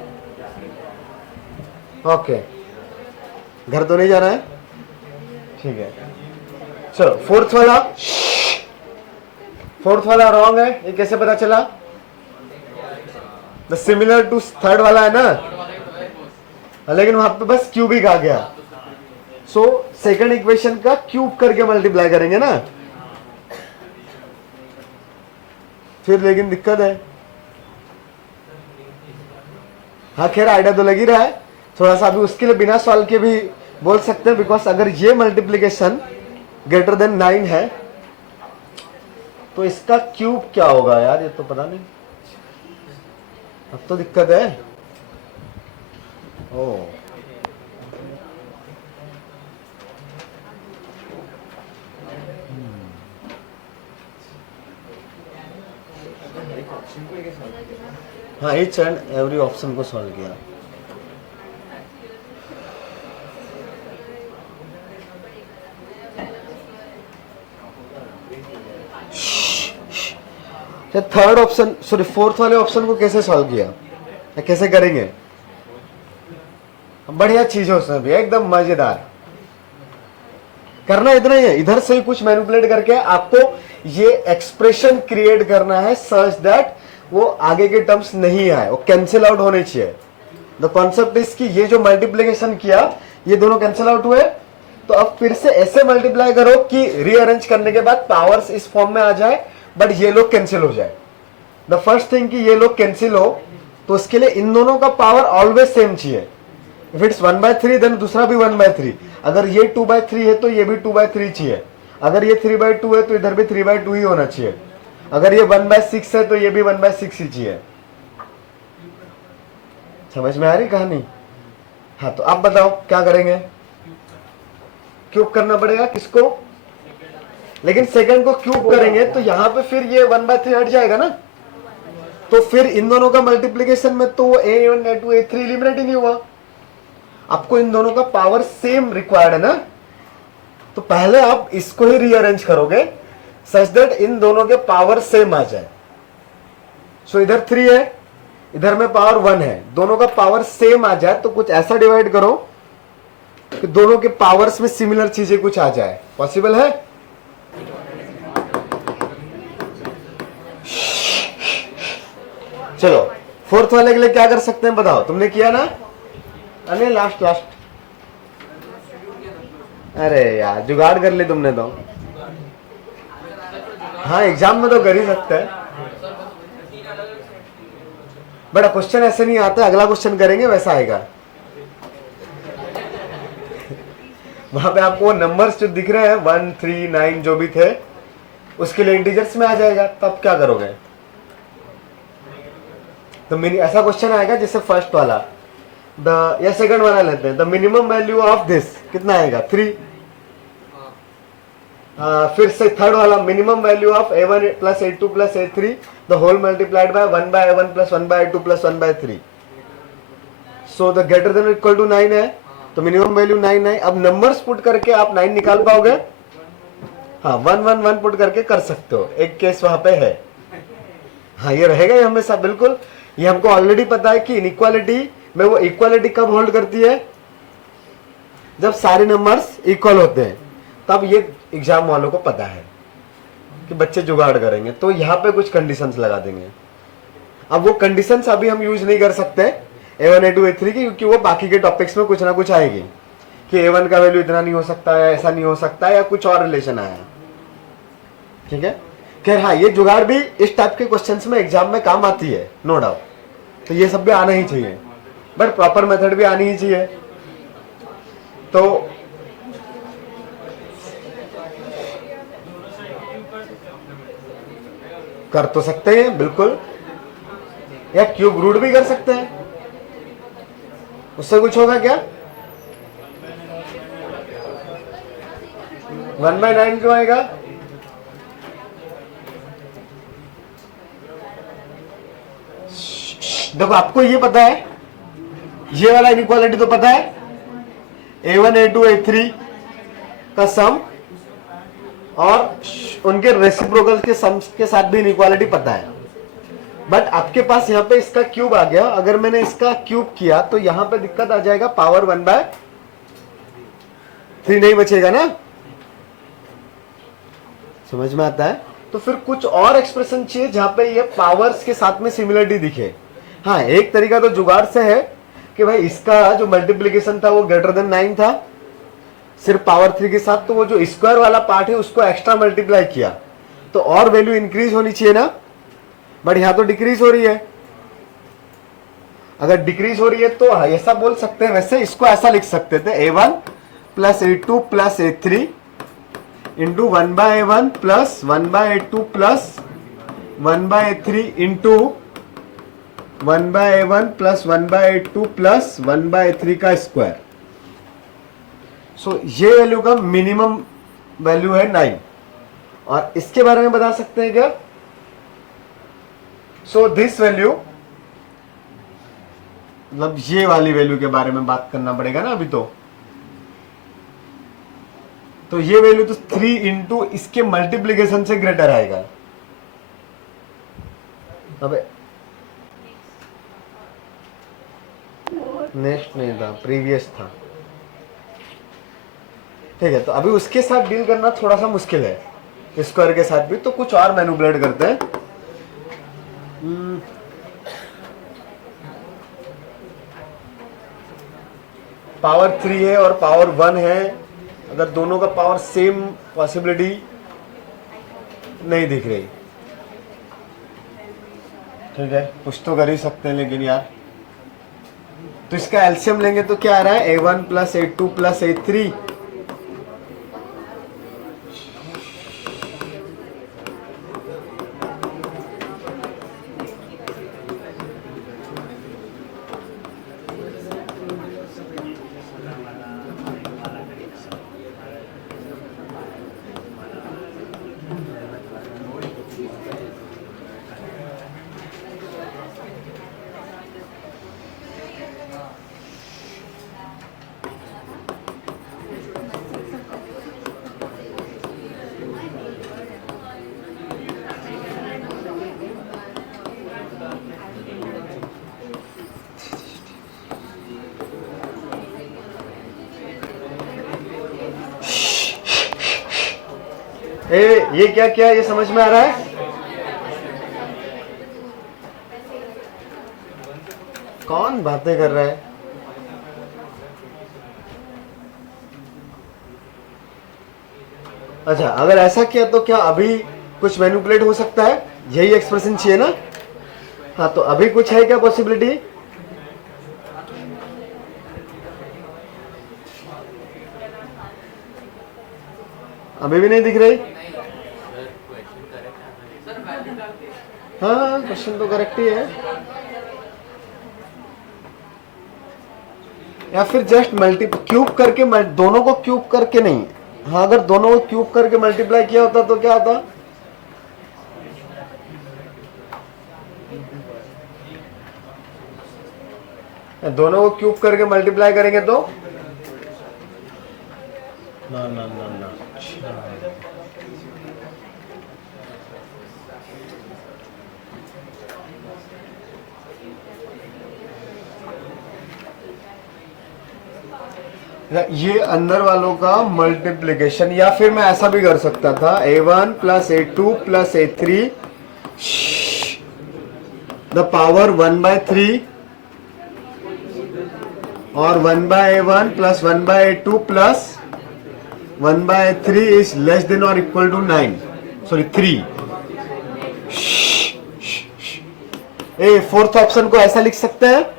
ओके घर तो नहीं जा रहा है, ठीक है। चलो फोर्थ वाला रॉन्ग है, ये कैसे पता चला? द सिमिलर टू थर्ड वाला है ना, लेकिन वहां पे बस क्यूबिक आ गया, सो सेकंड इक्वेशन का क्यूब करके मल्टीप्लाई करेंगे ना, फिर लेकिन दिक्कत है। हाँ खैर आइडिया तो लग ही रहा है, थोड़ा सा अभी उसके लिए बिना सॉल्व के भी बोल सकते हैं, बिकॉज अगर ये मल्टीप्लीकेशन ग्रेटर देन 9 है तो इसका क्यूब क्या होगा यार, ये तो पता नहीं, अब तो दिक्कत है। ओ हाँ ईच एंड एवरी ऑप्शन को सॉल्व किया। थर्ड ऑप्शन सॉरी फोर्थ वाले ऑप्शन को कैसे सॉल्व किया या कैसे करेंगे? बढ़िया चीज है उसमें भी, एकदम मजेदार। करना इतना ही है, इधर से ही कुछ मैनिपुलेट करके आपको ये एक्सप्रेशन क्रिएट करना है सच दैट वो आगे के टर्म्स नहीं आए, वो कैंसिल आउट होने चाहिए। द कॉन्सेप्ट इज कि ये जो मल्टीप्लीकेशन किया ये दोनों कैंसिल आउट हुए, तो अब फिर से ऐसे मल्टीप्लाई करो कि रीअरेंज करने के बाद पावर्स इस फॉर्म में आ जाए बट ये लोग कैंसिल हो जाए। द फर्स्ट थिंग कि ये लोग कैंसिल हो तो उसके लिए इन दोनों का पावर ऑलवेज सेम चाहिए। इफ इट्स 1/3 देन दूसरा भी 1/3, अगर ये 2/3 है तो ये भी 2/3 चाहिए, अगर ये 3/2 है तो इधर भी 3/2 ही होना चाहिए, अगर ये 1/6 है तो ये भी 1/6 ही चाहिए। समझ में आ रही कहानी? हाँ तो आप बताओ क्या करेंगे? क्यूब करना पड़ेगा किसको? लेकिन सेकंड को क्यूब करेंगे तो यहां पे फिर ये 1/3 हट जाएगा ना, तो फिर इन दोनों का मल्टीप्लीकेशन में तो a1 a2 a3 एलिमिनेट ही नहीं हुआ। आपको इन दोनों का पावर सेम रिक्वायर्ड है ना, तो पहले आप इसको ही रीअरेंज करोगे सच दैट इन दोनों के पावर सेम आ जाए। सो इधर 3 है, इधर में पावर 1 है, दोनों का पावर सेम आ जाए तो कुछ ऐसा डिवाइड करो कि दोनों के पावर्स में सिमिलर चीजें कुछ आ जाए। पॉसिबल है? चलो फोर्थ वाले के लिए क्या कर सकते हैं बताओ? तुमने किया ना? अरे लास्ट अरे यार जुगाड़ कर ली तुमने तो। हाँ एग्जाम में तो कर ही सकते हैं, बट क्वेश्चन ऐसे नहीं आता, अगला क्वेश्चन करेंगे वैसा आएगा। वहां पे आपको नंबर्स जो दिख रहे हैं 1 3 9 जो भी थे उसके लिए इंटीजर्स में आ जाएगा, तब क्या करोगे? तो ऐसा क्वेश्चन आएगा जैसे फर्स्ट वाला या सेकंड वाला लेते हैं, the minimum value of this कितना आएगा? 3। फिर से थर्ड वाला minimum value of a1 plus a2 plus a3 the whole multiplied by 1/a1 plus 1/a2 plus 1/3, so the greater than equal to 9 है, तो मिनिमम वैल्यू 9 है। अब नंबर्स पुट करके आप 9 निकाल पाओगे? हाँ 1 1 1 पुट करके कर सकते हो, एक केस वहां पे है। हाँ ये रहेगा ये हमेशा, बिल्कुल ये हमको ऑलरेडी पता है कि इनइक्वालिटी में वो इक्वालिटी कब होल्ड करती है? जब सारे नंबर्स इक्वल होते हैं, तब ये एग्जाम वालों को पता है कि बच्चे जुगाड़ करेंगे, तो यहाँ पे कुछ कंडीशंस लगा देंगे। अब वो कंडीशंस अभी हम यूज नहीं कर सकते a1 a2 a3 की, क्योंकि वो बाकी के टॉपिक्स में कुछ ना कुछ आएगी कि a1 का वैल्यू इतना नहीं हो सकता है, ऐसा नहीं हो सकता है, या कुछ और रिलेशन आया। ठीक है, खैर हाँ ये जुगाड़ भी इस टाइप के क्वेश्चंस में एग्जाम में काम आती है, नो डाउट। तो ये सब भी आना ही चाहिए, बट प्रॉपर मेथड भी आनी ही चाहिए। तो कर तो सकते हैं बिल्कुल, या क्यूब रूट भी कर सकते हैं, उससे कुछ होगा क्या? 1/9 क्यों आएगा? देखो आपको ये पता है, ये वाला इनइक्वालिटी तो पता है, A1 A2 A3 का सम, और उनके रेसिप्रोकल के सम के साथ भी इनइक्वालिटी पता है। बट आपके पास यहाँ पे इसका क्यूब आ गया, अगर मैंने इसका क्यूब किया तो यहाँ पे दिक्कत आ जाएगा, पावर 1/3 नहीं बचेगा ना, समझ में आता है? तो फिर कुछ और एक्सप्रेशन चाहिए जहां पे ये पावर्स के साथ में सिमिलरिटी दिखे। हाँ, एक तरीका तो जुगाड़ से है कि भाई इसका जो मल्टीप्लीकेशन था वो ग्रेटर देन 9 था सिर्फ पावर 3 के साथ, तो वो जो स्क्वायर वाला पार्ट है उसको एक्स्ट्रा मल्टीप्लाई किया तो और वैल्यू इंक्रीज होनी चाहिए ना, बट यहां तो डिक्रीज हो रही है। अगर डिक्रीज हो रही है तो ऐसा बोल सकते हैं, वैसे इसको ऐसा लिख सकते थे, A1 plus A2 plus A3 into 1/A1 plus 1/A2 plus 1/A3 into 1/A1 plus 1/A2 plus 1/A3 का स्क्वायर। सो ये वैल्यू का मिनिमम वैल्यू है 9, और इसके बारे में बता सकते हैं क्या? सो दिस वैल्यू, मतलब ये वाली वैल्यू के बारे में बात करना पड़ेगा ना अभी तो ये वैल्यू तो 3 इंटू इसके मल्टीप्लीकेशन से ग्रेटर आएगा। अब नेक्स्ट नहीं था, प्रीवियस था, ठीक है। तो अभी उसके साथ डील करना थोड़ा सा मुश्किल है, स्क्वायर के साथ भी, तो कुछ और मैनिपुलेट करते हैं। पावर 3 है और पावर 1 है, अगर दोनों का पावर सेम, पॉसिबिलिटी नहीं दिख रही, ठीक है, कुछ तो कर ही सकते हैं लेकिन यार। तो इसका एलसीएम लेंगे तो क्या आ रहा है, A1 plus A2 plus A3, ये क्या क्या ये समझ में आ रहा है? कौन बातें कर रहा है? अच्छा, अगर ऐसा किया तो क्या अभी कुछ मैनिपुलेट हो सकता है? यही एक्सप्रेशन चाहिए ना? हाँ, तो अभी कुछ है क्या पॉसिबिलिटी? अभी भी नहीं दिख रही? हाँ, क्वेश्चन तो करेक्ट ही है, या फिर जस्ट क्यूब करके, दोनों को क्यूब करके नहीं। हाँ, अगर दोनों को क्यूब करके मल्टीप्लाई किया होता तो क्या होता? दोनों को क्यूब करके मल्टीप्लाई करेंगे तो ना ना ना ना, ये अंदर वालों का मल्टीप्लिकेशन, या फिर मैं ऐसा भी कर सकता था, A1 plus A2 plus A3 the power 1/3 और 1/A1 plus 1/A2 plus 1/3 is less than और equal to 9, sorry 3। Fourth option को ऐसा लिख सकते हैं।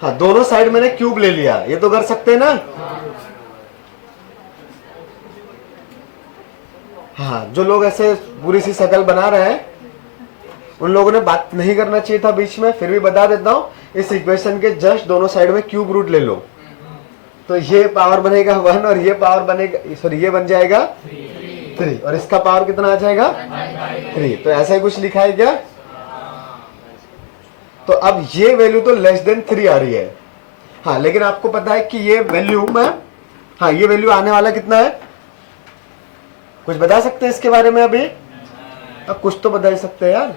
हाँ, दोनों साइड मैंने क्यूब ले लिया, ये तो कर सकते हैं ना? हाँ, जो लोग ऐसे पूरी सी शक्ल बना रहे हैं उन लोगों ने बात नहीं करना चाहिए था बीच में, फिर भी बता देता हूं, इस इक्वेशन के जस्ट दोनों साइड में क्यूब रूट ले लो, तो ये पावर बनेगा 1 और ये पावर बनेगा, सॉरी ये बन जाएगा 3, और इसका पावर कितना आ जाएगा 3। तो ऐसा ही कुछ लिखा है क्या? तो अब ये वैल्यू तो लेस देन 3 आ रही है। हाँ, लेकिन आपको पता है कि ये वैल्यू में, हाँ ये वैल्यू आने वाला कितना है, कुछ बता सकते हैं इसके बारे में अभी? अब कुछ तो बता ही सकते हैं यार।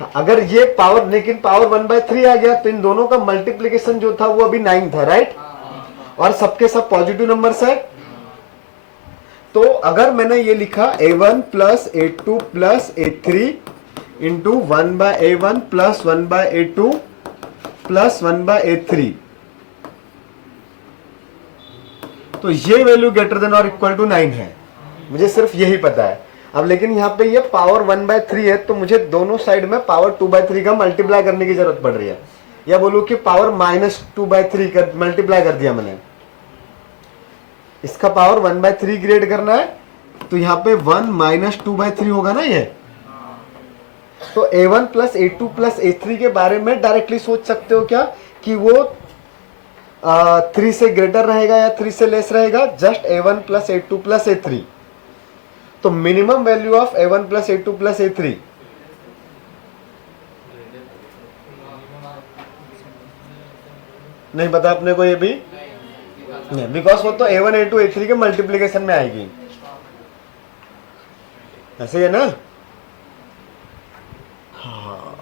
हाँ, अगर ये पावर, लेकिन पावर 1/3 आ गया तो इन दोनों का मल्टीप्लीकेशन जो था वो अभी 9 था, राइट? और सबके सब पॉजिटिव नंबर्स है। तो अगर मैंने ये लिखा a1 plus a2 plus a3 into 1/a1 plus 1/a2 plus 1/a3, तो ये वैल्यू ग्रेटर देन और इक्वल टू 9 है। मुझे सिर्फ यही पता है। अब लेकिन यहाँ पे ये पावर 1/3 है, तो मुझे दोनों साइड में पावर 2/3 का मल्टीप्लाई करने की जरूरत पड़ रही है, या बोलूं कि पावर -2/3 कर मल्टीप्लाई कर दिया मैंने। इसका पावर 1/3 क्रिएट करना है, तो यहाँ पे 1 - 2/3 होगा ना ये। तो a1 plus a2 plus a3 के बारे में डायरेक्टली सोच सकते हो क्या कि वो 3 से ग्रेटर रहेगा या 3 से लेस रहेगा? Just a1 plus a2 plus a3। तो minimum value of a1 plus a2 plus a3 नहीं पता अपने को, ये भी नहीं, बिकॉज वो तो a1 a2 a3 के मल्टीप्लीकेशन में आएगी, ऐसे है ना? हाँ,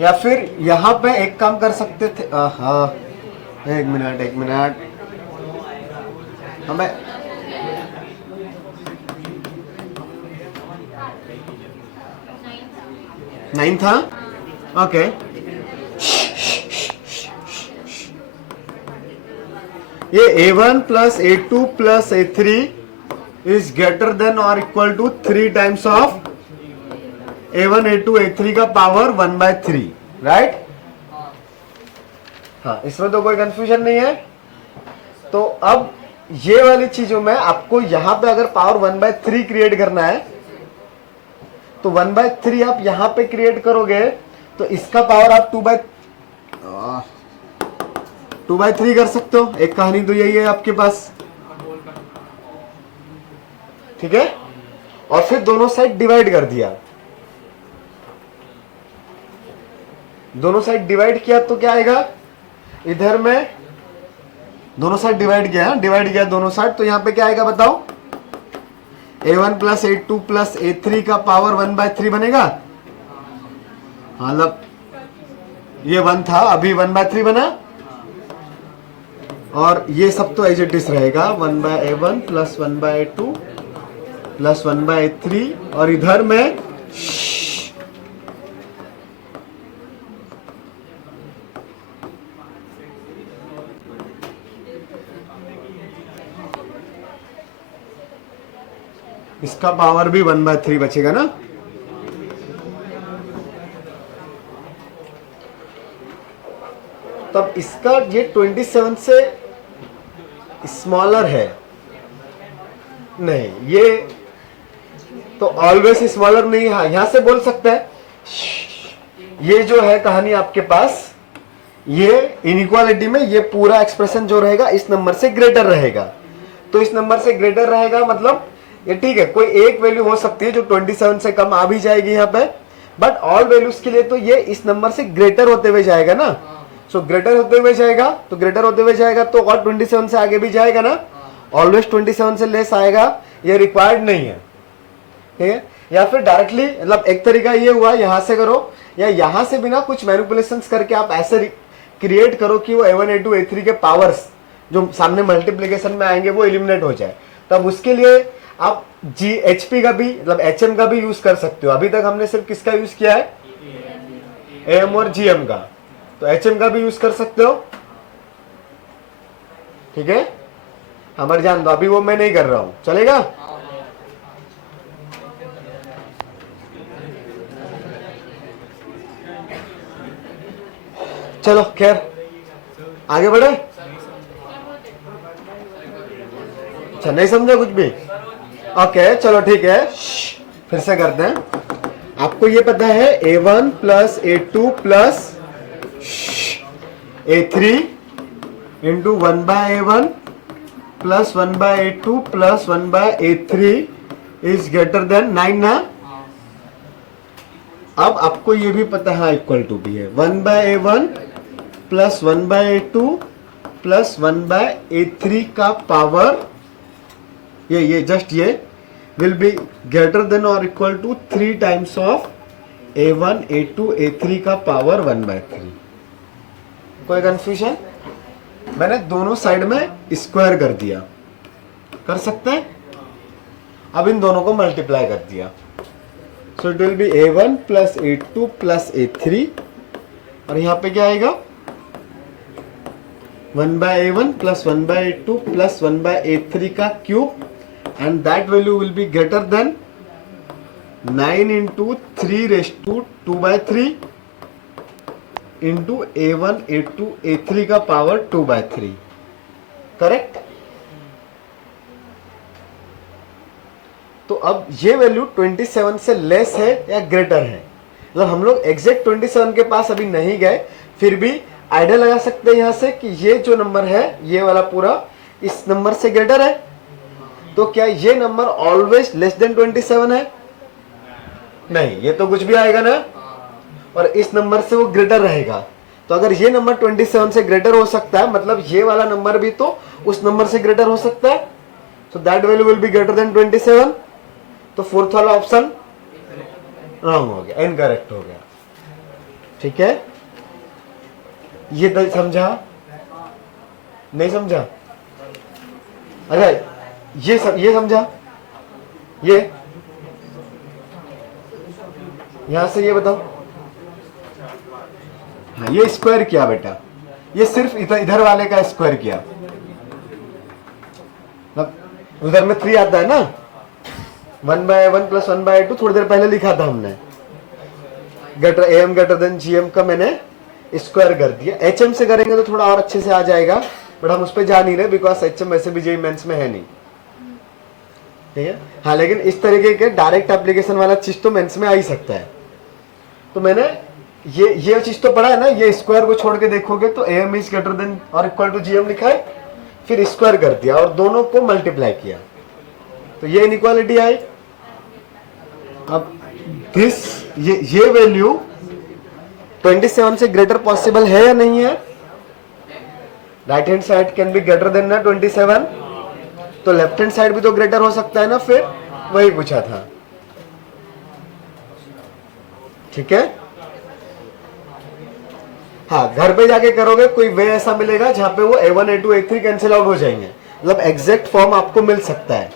या फिर यहां पे एक काम कर सकते थे। हाँ, एक मिनट हमें 9 था, ओके। ये a1 plus a2 plus a3 is greater than और equal to 3 times of a1 a2 a3 का पावर 1/3, राइट? हाँ, इसमें तो कोई कंफ्यूजन नहीं है। तो अब ये वाली चीजों में आपको यहां पे अगर पावर 1/3 क्रिएट करना है, तो 1/3 आप यहां पे क्रिएट करोगे तो इसका पावर आप 2/3 कर सकते हो। एक कहानी तो यही है आपके पास, ठीक है? और फिर दोनों साइड डिवाइड कर दिया। दोनों साइड डिवाइड किया तो क्या आएगा? इधर में दोनों साइड डिवाइड किया दोनों साइड, तो यहां पे क्या आएगा बताओ? a1 plus a2 plus a3 का पावर 1/3 बनेगा। मतलब ये 1 था, अभी 1/3 बना, और ये सब तो एज इट इज रहेगा, 1/a1 plus 1/a2 plus 1/a3, और इधर में इसका पावर भी 1/3 बचेगा ना। तब इसका ये 27 से स्मॉलर है नहीं, ये तो ऑलवेज स्मॉलर नहीं। हाँ, यहां से बोल सकते हैं ये जो है कहानी आपके पास, ये इनइक्वालिटी में ये पूरा एक्सप्रेशन जो रहेगा इस नंबर से ग्रेटर रहेगा। तो इस नंबर से ग्रेटर रहेगा मतलब ये ठीक है, कोई एक वैल्यू हो सकती है जो 27 से कम आ भी जाएगी यहाँ पे, बट ऑल वैल्यूज के लिए तो ये इस नंबर से ग्रेटर होते हुए जाएगा ना। सो ग्रेटर होते हुए जाएगा, तो ग्रेटर होते हुए जाएगा तो और 27 से आगे भी जाएगा ना। ऑलवेज 27 से लेस आएगा, ये रिक्वायर्ड नहीं है, ठीक है? या फिर डायरेक्टली, मतलब एक तरीका ये हुआ यहां से करो, या यहां से बिना कुछ मैनिपुलेशंस करके आप ऐसे क्रिएट करो कि वो a1 a2 a3 के पावर्स जो सामने मल्टीप्लीकेशन में आएंगे वो एलिमिनेट हो जाए। तब उसके लिए आप GHP का भी, मतलब HM का भी यूज कर सकते हो। अभी तक हमने सिर्फ किसका यूज किया है? AM और GM का, तो HM का भी यूज कर सकते हो, ठीक है? हमारे जान दो, अभी वो मैं नहीं कर रहा हूं, चलेगा? चलो खैर आगे बढ़े। अच्छा, नहीं समझा कुछ भी? ओके, चलो ठीक है, फिर से करते हैं। आपको ये पता है a1 plus a2 plus a3 into 1/a1 plus 1/a2 plus 1/a3 is greater then 9 ना। अब आपको ये भी पता है, हाँ इक्वल टू भी है, 1/a1 plus 1/a2 plus 1/a3 का पावर, ये जस्ट ये विल बी ग्रेटर देन और equal to 3 times of a1 a2 a3 का पावर 1/3। कोई कंफ्यूजन? मैंने दोनों साइड में स्क्वायर कर दिया, कर सकते हैं। अब इन दोनों को मल्टीप्लाई कर दिया, so it will be a1 plus a2 plus a3, और यहाँ पे क्या आएगा 1/a1 plus 1/a2 plus 1/a3 का cube, and that value will be greater then 9 into 3⁻²/3 into a1 a2 a3 का पावर 2/3। करेक्ट? तो अब ये वैल्यू 27 से लेस है या ग्रेटर है? मतलब हम लोग एग्जैक्ट 27 के पास अभी नहीं गए, फिर भी आइडिया लगा सकते हैं यहां से कि ये जो नंबर है, ये वाला पूरा इस नंबर से ग्रेटर है। तो क्या ये नंबर ऑलवेज लेस देन 27 है? नहीं, ये तो कुछ भी आएगा ना, और इस नंबर से वो ग्रेटर रहेगा। तो अगर ये नंबर 27 से ग्रेटर हो सकता है, मतलब ये वाला नंबर भी तो उस नंबर से ग्रेटर हो सकता है। So that value will be greater then 27। तो फोर्थ वाला ऑप्शन रॉन्ग हो गया, इनकरेक्ट हो गया। ठीक है, ये समझा? नहीं समझा? अच्छा, ये समझा? ये यहां से ये बताओ। हाँ, ये स्क्वायर किया बेटा, ये सिर्फ इधर वाले का स्क्वायर किया, उधर में 3 आता है ना, 1/a1 प्लस 1/a2 थोड़ी देर पहले लिखा था हमने, am ग्रेटर देन gm का मैंने स्क्वायर कर दिया। hm से करेंगे तो थोड़ा और अच्छे से आ जाएगा, बट हम उस पर जा नहीं रहे, बिकॉज hm वैसे भी जेईई मेंस में है नहीं। ठीक है, हाँ, लेकिन इस तरीके के डायरेक्ट एप्लीकेशन वाला चीज तो मेंस में आ ही सकता है। तो मैंने ये चीज तो पढ़ा है ना, ये स्क्वायर को छोड़ के देखोगे तो am इज ग्रेटर देन और इक्वल टू gm लिखा है, फिर स्क्वायर कर दिया और दोनों को मल्टीप्लाई किया, तो ये इनइक्वालिटी आई। अब ये वैल्यू 27 से ग्रेटर पॉसिबल है या नहीं है? Right hand side can be greater then ना 27, तो लेफ्ट हैंड साइड भी तो ग्रेटर हो सकता है ना, फिर वही पूछा था। ठीक है, हाँ, घर पे जाके करोगे कोई वे ऐसा मिलेगा जहां पे वो a1 a2 a3 cancel out हो जाएंगे, मतलब एग्जैक्ट फॉर्म आपको मिल सकता है।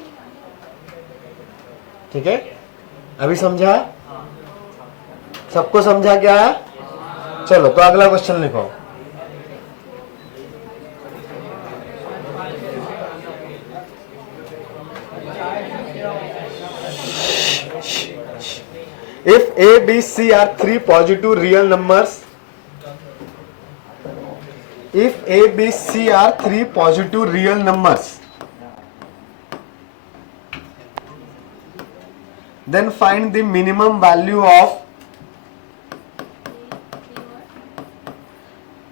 ठीक है, अभी समझा? सबको समझा क्या? चलो, तो अगला क्वेश्चन लिखो। If A, B, C are 3 positive real numbers, if A, B, C are 3 positive real numbers, then find the minimum value of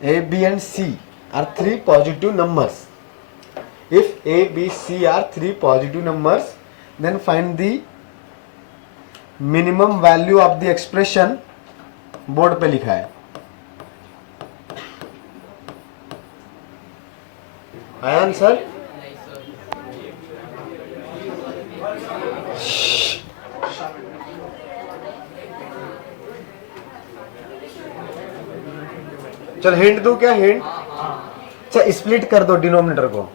A, B and C are 3 positive numbers. If A, B, C are 3 positive numbers, then find the minimum value of the expression. Board पे लिखा है, आया आंसर? चल हिंट दो, क्या हिंट? अच्छा, स्प्लिट कर दो डिनोमिनेटर को,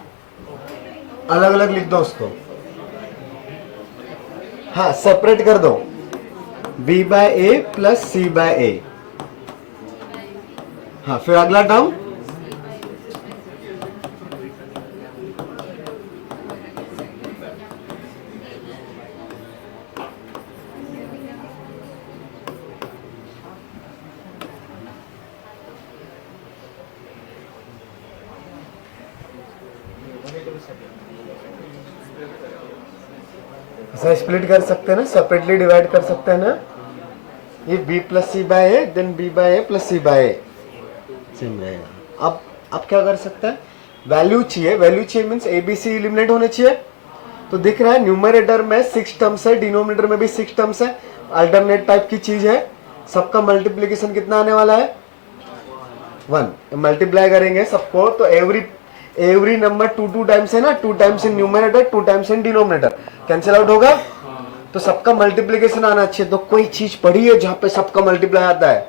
अलग अलग लिख दो उसको। हाँ, सेपरेट कर दो, b/a प्लस c/a। हाँ, फिर अगला टर्म ऐसा स्प्लिट कर सकते हैं ना, सेपरेटली डिवाइड कर सकते हैं ना। ये b plus c/a, then b/a plus c/a same रहेगा। अब क्या कर सकते हैं? वैल्यू चाहिए means a b c eliminate होने चाहिए। तो दिख रहा है न्यूमरेटर में 6 टर्म्स है, डिनोमिनेटर में भी 6 टर्म्स है, अल्टरनेट टाइप की चीज है। सबका मल्टीप्लीकेशन कितना आने वाला है 1। मल्टीप्लाई करेंगे सबको तो एवरी नंबर 2 टाइम्स है ना, 2 times in numerator 2 times in denominator, cancel out होगा। तो सबका मल्टीप्लीकेशन आना चाहिए। तो कोई चीज पढ़ी है जहां पे सबका मल्टीप्लाई आता है?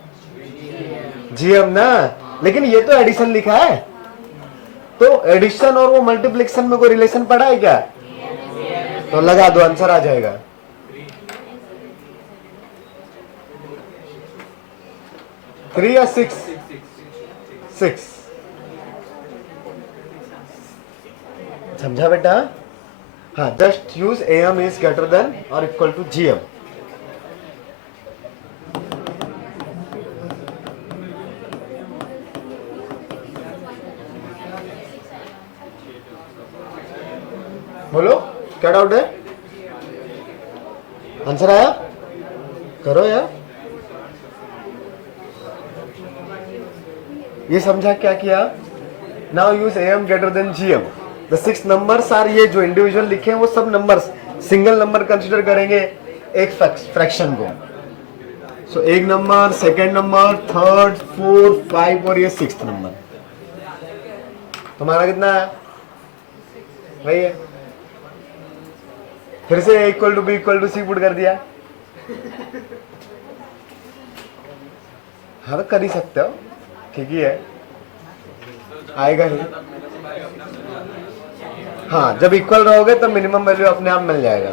जीएम ना, लेकिन ये तो एडिशन लिखा है, तो एडिशन और वो मल्टीप्लिकेशन में कोई रिलेशन पड़ा है क्या? तो लगा दो, आंसर आ जाएगा। थ्री या सिक्स? सिक्स। समझा बेटा? हाँ, just use M is greater than और इक्वल टू जीएम। बोलो क्या डाउट है? आंसर आया? करो यार। ये समझा क्या किया? Now use M greater than GM. The 6 numbers are, ये जो इंडिविजुअल लिखे हैं वो सब नंबर्स सिंगल नंबर कंसिडर करेंगे एक फ्रैक्शन को। सो एक number, second number, third, fourth, 5 और ये 6th नंबर। तुम्हारा कितना है? वही है। फिर से A equal to B equal to C put कर दिया। हाँ तो कर ही सकते हो, ठीक ही है, आएगा ही। हाँ, जब इक्वल रहोगे तो मिनिमम वैल्यू अपने आप मिल जाएगा।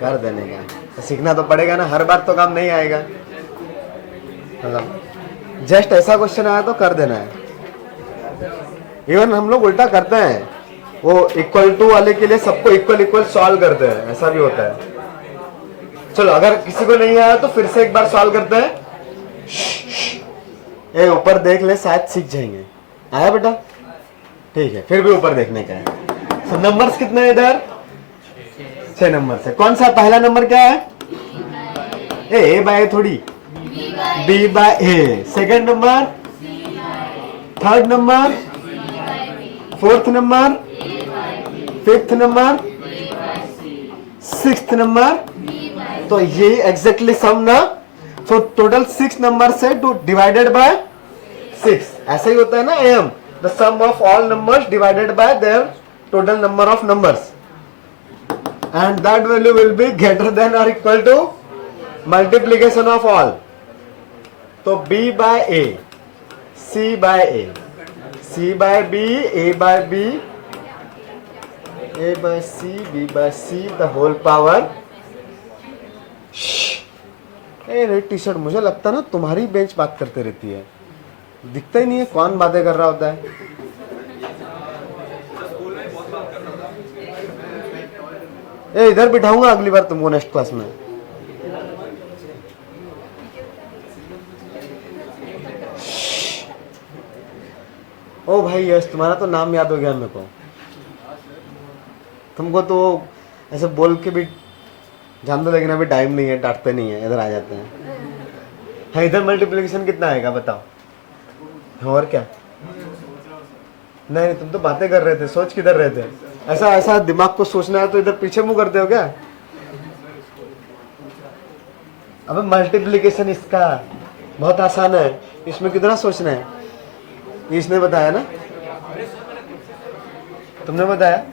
कर देने का तो सीखना तो पड़ेगा ना, हर बार तो काम नहीं आएगा। मतलब जस्ट ऐसा क्वेश्चन आया तो कर देना है। इवन हम लोग उल्टा करते हैं, वो इक्वल टू वाले के लिए सबको इक्वल इक्वल सॉल्व करते हैं, ऐसा भी होता है। चलो अगर किसी को नहीं आया तो फिर से एक बार सॉल्व करते हैं। ए ऊपर देख ले, शायद सीख जाएंगे। आया बेटा? ठीक है, फिर भी ऊपर देखने का है। तो नंबर्स कितने हैं इधर? 6 नंबर है। कौन सा पहला नंबर क्या है? ए बाय थोड़ी, b by a. Second number, third number, fourth number, fifth number, 6th number. तो ये एग्जैक्टली सम ना। तो टोटल 6 नंबर से टू डिवाइडेड बाय 6, ऐसा ही होता है ना M, the sum of all numbers divided by their total number of numbers, and that value will be greater than और equal to multiplication of all. तो b by A, C by A, C by B, A by B, A by C, B by C, the whole power. A red T shirt, मुझे लगता है ना तुम्हारी बेंच बात करते रहती है, दिखता ही नहीं है कौन बातें कर रहा होता है। ए इधर बिठाऊंगा अगली बार तुमको नेक्स्ट क्लास में। ओ भाई यस, तुम्हारा तो नाम याद हो गया मेरे को। तुमको तो ऐसे बोल के भी जान दो, लेकिन अभी टाइम नहीं है, डांटते नहीं है, इधर आ जाते हैं। हाँ, इधर मल्टीप्लिकेशन कितना आएगा बताओ? और क्या? नहीं, तुम तो बातें कर रहे थे, सोच किधर रहे थे? ऐसा ऐसा दिमाग को सोचना है तो इधर पीछे मुंह करते हो क्या? अब मल्टीप्लिकेशन इसका बहुत आसान है, इसमें कितना सोचना है? इसने बताया ना, तुमने बताया।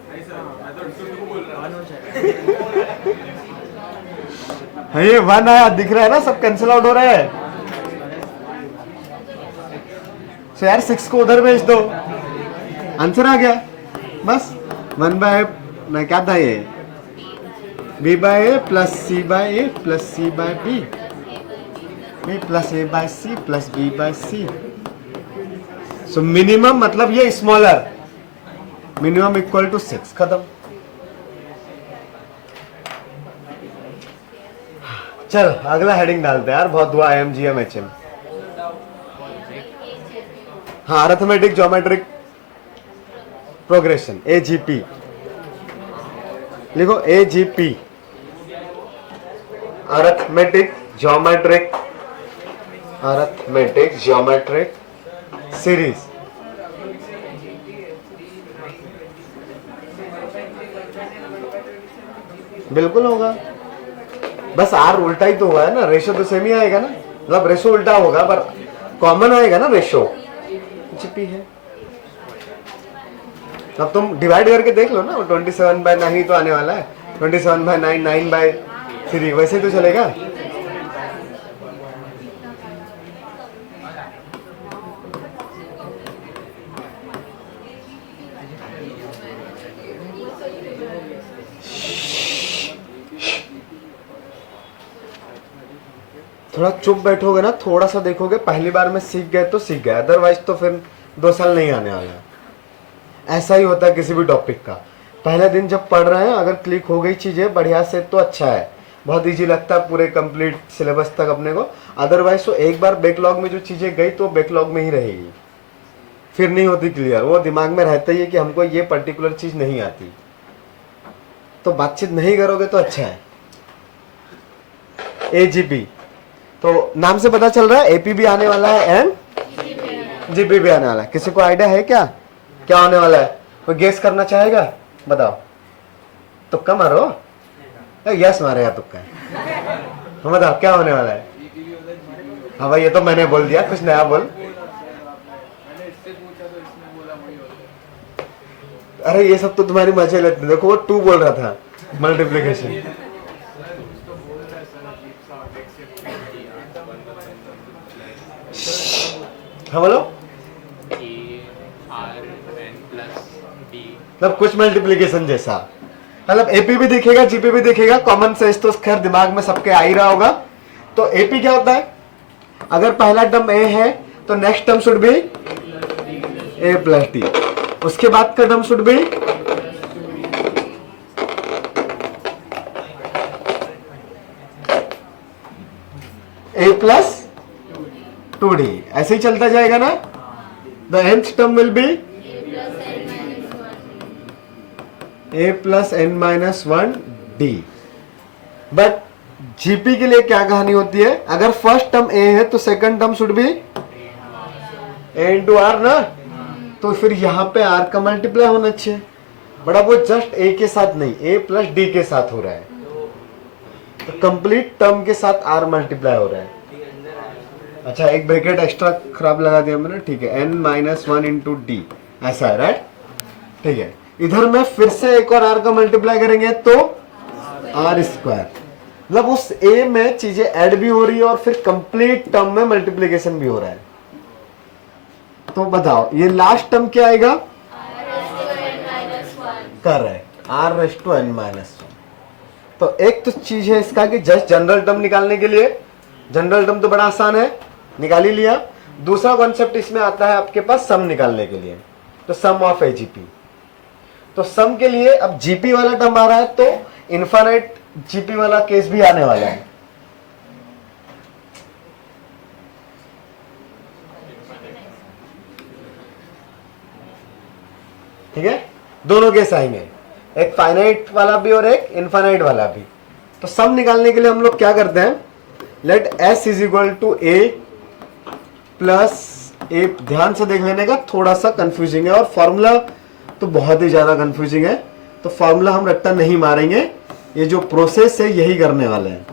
हाँ, ये 1 आया, दिख रहा है ना, सब कैंसिल आउट हो रहा है। तो यार 6 को उधर भेज दो, आंसर आ गया बस। 1 बाय मैं क्या था ये, b by a plus c by a plus c by b, b plus a by c plus B by c. So minimum मतलब ये स्मॉलर, मिनिमम इक्वल टू 6, खत्म। चल अगला हेडिंग डालते हैं यार, बहुत हुआ IMGM HM। हाँ, अरिथमेटिक ज्योमेट्रिक प्रोग्रेशन, AGP लिखो, AGP, अरिथमेटिक ज्योमेट्रिक सीरीज। बिल्कुल होगा, बस आर उल्टा ही तो हुआ है ना, रेशो तो सेम ही आएगा ना, मतलब रेशो उल्टा होगा पर कॉमन आएगा ना रेशो। जीपी है, अब तुम डिवाइड करके देख लो ना, 27/9 ही तो आने वाला है, 27/9 9/3 वैसे तो चलेगा। थोड़ा चुप बैठोगे ना, थोड़ा सा देखोगे, पहली बार में सीख गए तो सीख गए, अदरवाइज तो फिर 2 साल नहीं आने वाला। ऐसा ही होता है किसी भी टॉपिक का, पहले दिन जब पढ़ रहे हैं अगर क्लिक हो गई चीजें बढ़िया से तो अच्छा है, बहुत इजी लगता है पूरे कंप्लीट सिलेबस तक अपने को। अदरवाइज तो एक बार बैकलॉग में जो चीजें गई तो बैकलॉग में ही रहेगी, फिर नहीं होती क्लियर। वो दिमाग में रहता ही है कि हमको ये पर्टिकुलर चीज नहीं आती, तो बातचीत नहीं करोगे तो अच्छा है। एजीपी तो नाम से पता चल रहा है, एपी भी आने वाला है एंड जीपी भी आने वाला है। किसी को आइडिया है क्या क्या होने वाला है? कोई गेस करना चाहेगा? बताओ, तुक्का मारो, यस मारे या तुक्का? हम बताओ क्या होने वाला है? हाँ भाई ये तो मैंने बोल दिया, कुछ नया बोल। अरे ये सब तो तुम्हारी मजे लेते, देखो वो 2 बोल रहा था मल्टीप्लिकेशन। हाँ बोलो। मतलब कुछ मल्टीप्लिकेशन जैसा, मतलब एपी भी दिखेगा जीपी भी दिखेगा, कॉमन सेंस तो खैर दिमाग में सबके आ ही रहा होगा। तो एपी क्या होता है? अगर पहला टर्म ए है तो next term should B A plus D, उसके बाद का term should B A plus 2d, ऐसे ही चलता जाएगा ना। The nth term will be a plus n-1d। But GP के लिए क्या कहानी होती है? अगर फर्स्ट टर्म a है तो second term should be a into R ना, तो फिर यहां पे r का मल्टीप्लाई होना चाहिए, बड़ा वो जस्ट a के साथ नहीं, a प्लस d के साथ हो रहा है, तो कंप्लीट टर्म के साथ r मल्टीप्लाई हो रहा है। अच्छा एक ब्रैकेट एक्स्ट्रा खराब लगा दिया मैंने, ठीक है, n-1 इंटू डी, ऐसा है राइट, ठीक है। इधर में फिर से एक और r का मल्टीप्लाई करेंगे तो r स्क्वायर, मतलब उस a में चीजें ऐड भी हो रही है और फिर कंप्लीट टर्म में मल्टीप्लिकेशन भी हो रहा है। तो बताओ ये लास्ट टर्म क्या आएगा? Correct, r⁻n-1। तो एक तो चीज है इसका कि जस्ट जनरल टर्म निकालने के लिए, जनरल टर्म तो बड़ा आसान है, निकाल ही लिया। दूसरा कॉन्सेप्ट इसमें आता है आपके पास सम निकालने के लिए, तो सम ऑफ एजीपी। तो सम के लिए अब जीपी वाला टर्म आ रहा है तो इनफाइनाइट जीपी वाला केस भी आने वाला है। ठीक है, दोनों केस आएंगे, एक फाइनाइट वाला भी और एक इनफाइनाइट वाला भी। तो सम निकालने के लिए हम लोग क्या करते हैं, let s is equal to a plus a. ध्यान से देख लेने का, थोड़ा सा कंफ्यूजिंग है और फॉर्मूला तो बहुत ही ज्यादा कंफ्यूजिंग है, तो फॉर्मूला हम रट्टा नहीं मारेंगे, ये जो प्रोसेस है यही करने वाले हैं।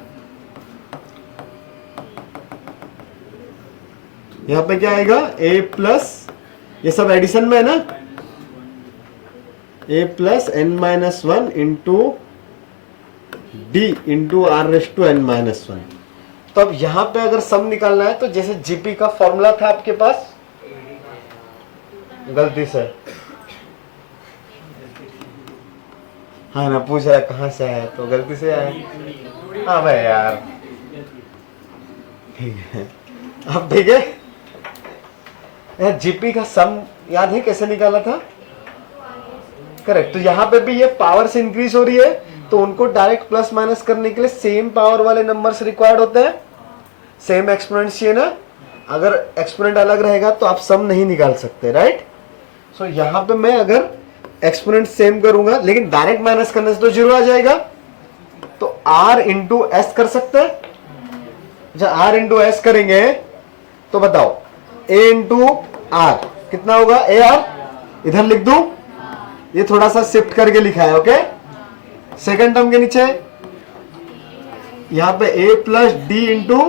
यहां पे क्या आएगा, a प्लस, ये सब एडिशन में है ना, a plus n-1 into D into r⁻n-1। तो अब यहां पे अगर सम निकालना है तो जैसे जीपी का फॉर्मूला था आपके पास, गलती से हाँ ना पूछ रहा है कहां से आया, तो गलती से आया। हाँ भाई यार ठीक है, अब ठीक है। यार जीपी का सम याद है कैसे निकाला था? करेक्ट, तो यहां पे भी ये पावर से इंक्रीज हो रही है तो उनको डायरेक्ट प्लस माइनस करने के लिए सेम पावर वाले नंबर्स रिक्वायर्ड होते हैं, सेम एक्सपोनेंट चाहिए ना। अगर एक्सपोनेंट अलग रहेगा तो आप सम नहीं निकाल सकते, राइट। सो यहां पे मैं अगर एक्सपोनेंट सेम करूंगा लेकिन डायरेक्ट माइनस करने से तो जीरो आ जाएगा, तो r इंटू एस कर सकते हैं। जब r इंटू एस करेंगे तो बताओ a इंटू आर कितना होगा, ए आर इधर लिख दूं, ये थोड़ा सा शिफ्ट करके लिखा है, ओके। सेकंड टर्म के नीचे यहाँ पे a plus D into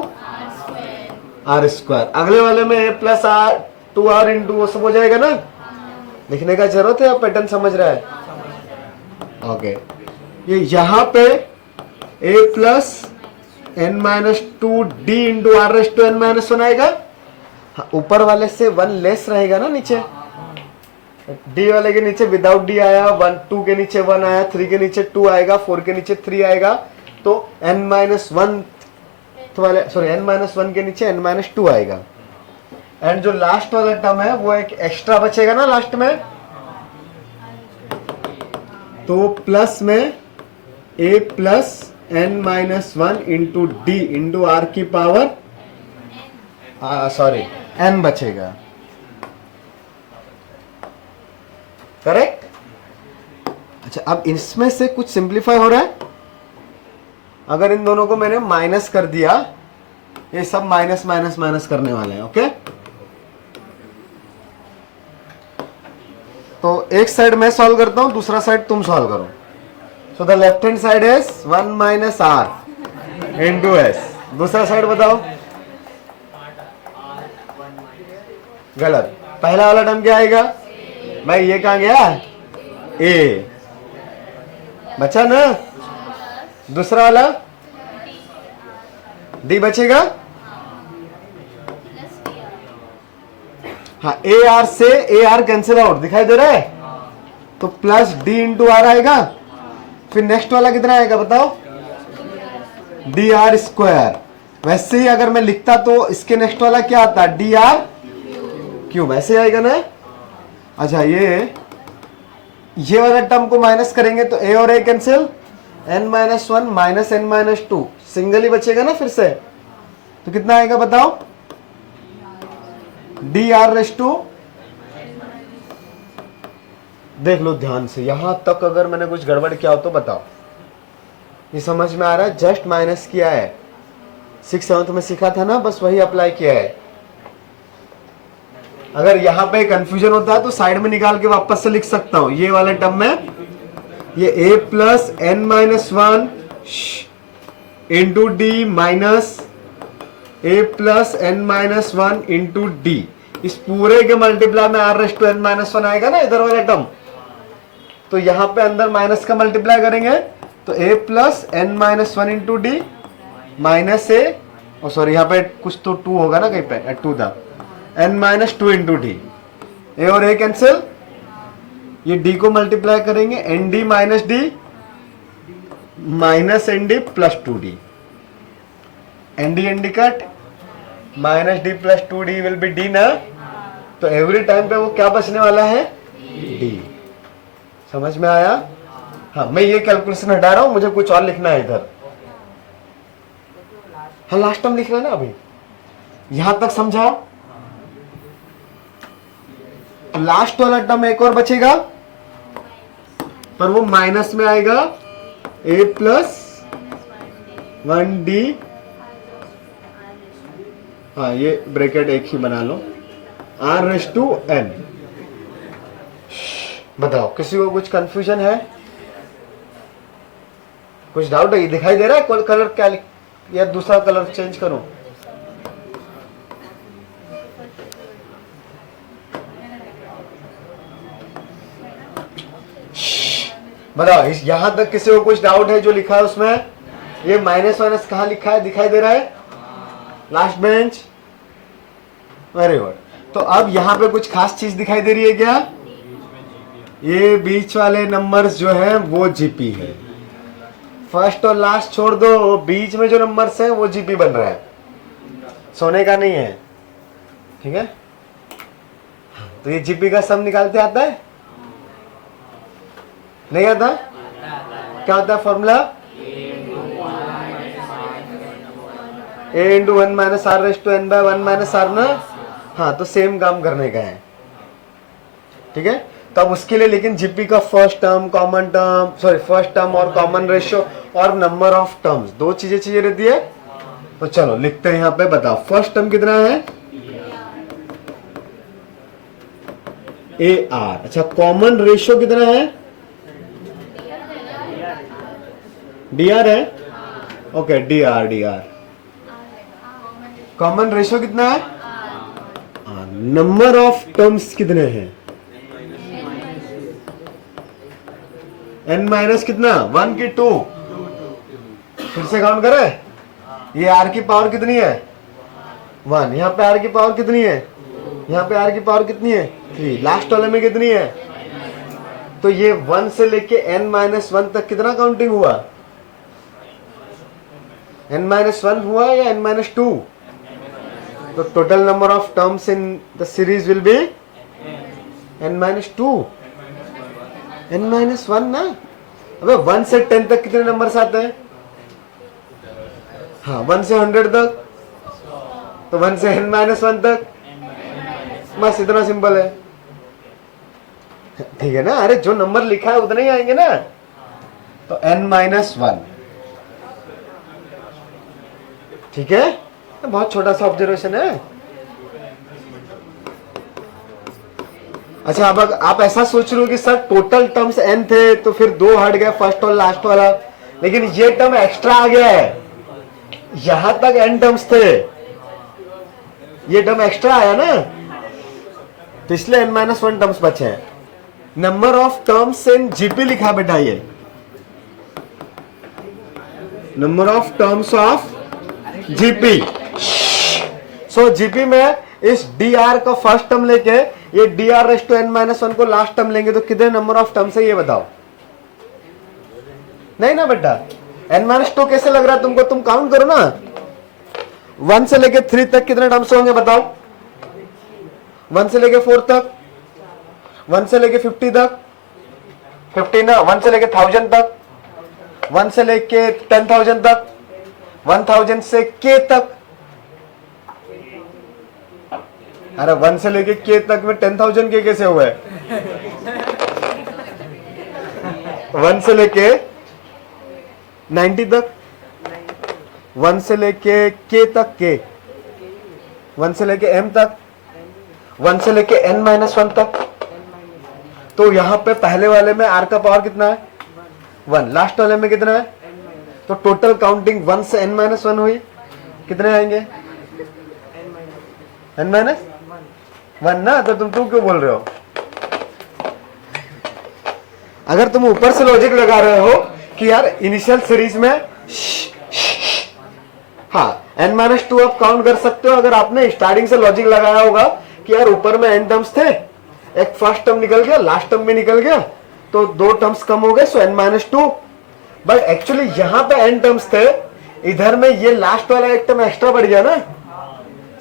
R square, अगले वाले में a plus R two R into वो सब हो जाएगा ना, लिखने का जरूरत है, आप पैटर्न समझ रहा है? ओके ये यहाँ पे a plus n minus two D into are raise to n minus one आएगा। हाँ, ऊपर वाले से वन लेस रहेगा ना, नीचे d वाले के नीचे विदाउट d आया, 1 2 के नीचे 1 आया, 3 के नीचे 2 आएगा, 4 के नीचे 3 आएगा, तो n माइनस वन वाले सॉरी n माइनस वन के नीचे n माइनस टू आएगा। एंड जो लास्ट वाला टर्म है वो एक एक्स्ट्रा बचेगा ना लास्ट में, तो प्लस में a plus n minus one into D into R की पावर सॉरी n बचेगा। करेक्ट? अच्छा, अब इसमें से कुछ सिंप्लीफाई हो रहा है। अगर इन दोनों को मैंने माइनस कर दिया, ये सब माइनस माइनस माइनस करने वाले हैं। ओके, तो एक साइड मैं सॉल्व करता हूं, दूसरा साइड तुम सॉल्व करो। So the left hand side is 1 minus R into S, दूसरा साइड बताओ। गलत, पहला वाला टर्म क्या आएगा भाई, ये कहां गया, ए बचा ना, दूसरा वाला डी बचेगा। हाँ, ए आर से ए आर कैंसिल आउट, दिखाई दे रहा है, तो प्लस डी इंटू आर आएगा। फिर नेक्स्ट वाला कितना आएगा बताओ, डी आर स्क्वायर। वैसे ही अगर मैं लिखता तो इसके नेक्स्ट वाला क्या आता, डी आर क्यूब, ऐसे आएगा ना। अच्छा, ये वाला टर्म को माइनस करेंगे तो a और a cancel, n minus one minus n minus two, single ही बचेगा ना फिर से, तो कितना आएगा बताओ, डी आर रेस टू। देख लो ध्यान से, यहां तक अगर मैंने कुछ गड़बड़ किया हो तो बताओ। ये समझ में आ रहा है? जस्ट माइनस किया है, 6th 7th में सीखा था ना, बस वही अप्लाई किया है। अगर यहां पे कंफ्यूजन होता है तो साइड में निकाल के वापस से लिख सकता हूं। ये वाले टर्म में ये a plus n minus one into D minus a plus n minus one into D, इस पूरे के मल्टीप्लाई में r raise to n minus one आएगा ना इधर वाला टर्म, तो यहां पे अंदर माइनस का मल्टीप्लाई करेंगे तो a plus n minus one into D minus A, sorry यहाँ पे कुछ तो 2 होगा ना कहीं पे, 2 था, n minus two into d, a और ए कैंसिल, ये d को मल्टीप्लाई करेंगे n d minus d minus n d plus two d, n d cut, minus d plus two d will be d ना, तो एवरी टाइम पे वो क्या बचने वाला है, डी। समझ में आया? हाँ, मैं ये कैलकुलेशन हटा रहा हूं, मुझे कुछ और लिखना है इधर। हाँ, लास्ट टर्म लिख रहा है ना अभी, यहां तक समझाओ। तो लास्ट वाला टर्म एक और बचेगा, पर वो माइनस में आएगा, a प्लस वन डी, हाँ ये ब्रैकेट एक ही बना लो, r रेस टू n। बताओ, किसी को कुछ कंफ्यूजन है, कुछ डाउट है? दिखाई दे रहा है कलर क्या, या दूसरा कलर चेंज करूं? बताओ, यहां तक किसी को कुछ डाउट है जो लिखा है उसमें? ये माइनस माइनस कहां लिखा है, दिखाई दे रहा है? Last bench, very good. तो अब यहां पे कुछ खास चीज दिखाई दे रही है क्या? ये बीच वाले नंबर्स जो है वो जीपी है। फर्स्ट और लास्ट छोड़ दो, बीच में जो नंबर्स है वो जीपी बन रहा है, सोने का नहीं है, ठीक है? तो ये जीपी का सम निकालते आता है? नहीं आता? क्या होता है formula? a into one minus are raise to N by one minus R ना। हाँ, तो सेम काम करने का है, ठीक है? तो अब उसके लिए लेकिन जीपी का first term, common term, sorry first term और कॉमन रेशियो और नंबर ऑफ टर्म्स, दो चीजें चाहिए रहती है। तो चलो लिखते हैं यहाँ पे, बताओ फर्स्ट टर्म कितना है, ए आर। अच्छा, कॉमन रेशियो कितना है, डी आर है। Okay, D R common ratio कितना है? नंबर ऑफ टर्म्स कितने हैं? n माइनस कितना, 1 की 2? फिर से काउंट करें, ये r की पावर कितनी है? 1। यहाँ पे r की पावर कितनी है? यहाँ पे r की पावर कितनी है? 3। लास्ट वाले में कितनी है? तो ये 1 से लेके n माइनस 1 तक कितना काउंटिंग हुआ? n माइनस 1 हुआ या n माइनस 2? तो total number of terms in the series will be n minus 2, n minus 1 ना। अबे 1 से 10 तक कितने नंबर्स आते हैं? हाँ, 1 से 100 तक, तो 1 से n माइनस 1 तक, बस इतना सिंपल है। ठीक है ना? अरे जो नंबर लिखा है उतने ही आएंगे ना। तो n माइनस 1, ठीक है, बहुत छोटा सा ऑब्जर्वेशन है। अच्छा, अब आप ऐसा सोच रहे हो कि सर टोटल टर्म्स n थे तो फिर 2 हट गए, फर्स्ट और लास्ट वाला, लेकिन ये टर्म एक्स्ट्रा आ गया है। यहां तक n टर्म्स थे, ये टर्म एक्स्ट्रा आया ना, तो इसलिए n माइनस 1 टर्म्स बचे हैं। Number of terms in GP लिखा बेटा, ये number of terms of GP. So GP में इस डी आर का फर्स्ट टर्म लेके ये D R raise to N minus 1 को लास्ट टर्म लेंगे तो कितने नंबर ऑफ टर्म्स है ये बताओ? नहीं ना बेटा, एन माइनस 2 कैसे लग रहा है तुमको? तुम काउंट करो ना, 1 से लेके 3 तक कितने टर्म्स होंगे बताओ? 1 से लेके 4 तक, 1 से लेके 50 तक, 50 ना, 1 से लेके 1000 तक, 1 से लेके 10,000 तक, 1000 से k तक। अरे 1 से लेके k तक में 10,000 के कैसे हुए? 1 से लेके 90 तक, 1 से लेके k तक, k 1 से लेके m तक, 1 से लेके n माइनस 1 तक। तो यहां पे पहले वाले में r का पावर कितना है? 1। लास्ट वाले में कितना है? तो टोटल काउंटिंग 1 से n माइनस 1 हुई, कितने आएंगे? n माइनस 1 ना। तो तुम क्यों बोल रहे हो? अगर तुम ऊपर से लॉजिक लगा रहे हो कि यार इनिशियल सीरीज में, हाँ n माइनस 2 आप काउंट कर सकते हो। अगर आपने स्टार्टिंग से लॉजिक लगाया होगा कि यार ऊपर में n टर्म्स थे, एक फर्स्ट टर्म निकल गया, लास्ट टर्म भी निकल गया, तो 2 टर्म्स कम हो गए, सो n माइनस 2। बट एक्चुअली यहां पे n टर्म्स थे, इधर में ये लास्ट वाला एक टर्म एक्स्ट्रा बढ़ गया ना,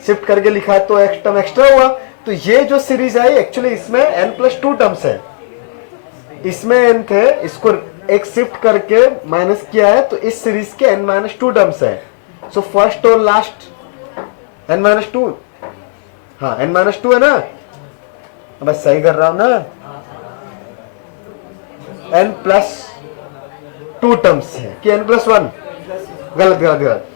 शिफ्ट करके लिखा है तो एक टर्म एक्स्ट्रा हुआ। तो ये जो सीरीज आई एक्चुअली इसमें n प्लस 2 टर्म्स है, इसमें n थे, इसको एक शिफ्ट करके माइनस किया है, तो इस सीरीज के n माइनस 2 टर्म्स है। सो फर्स्ट और लास्ट n माइनस 2, हाँ n माइनस 2 है ना, बस सही कर रहा हूं ना, n प्लस 2 टर्म्स है कि n प्लस 1? गलत गलत गलत,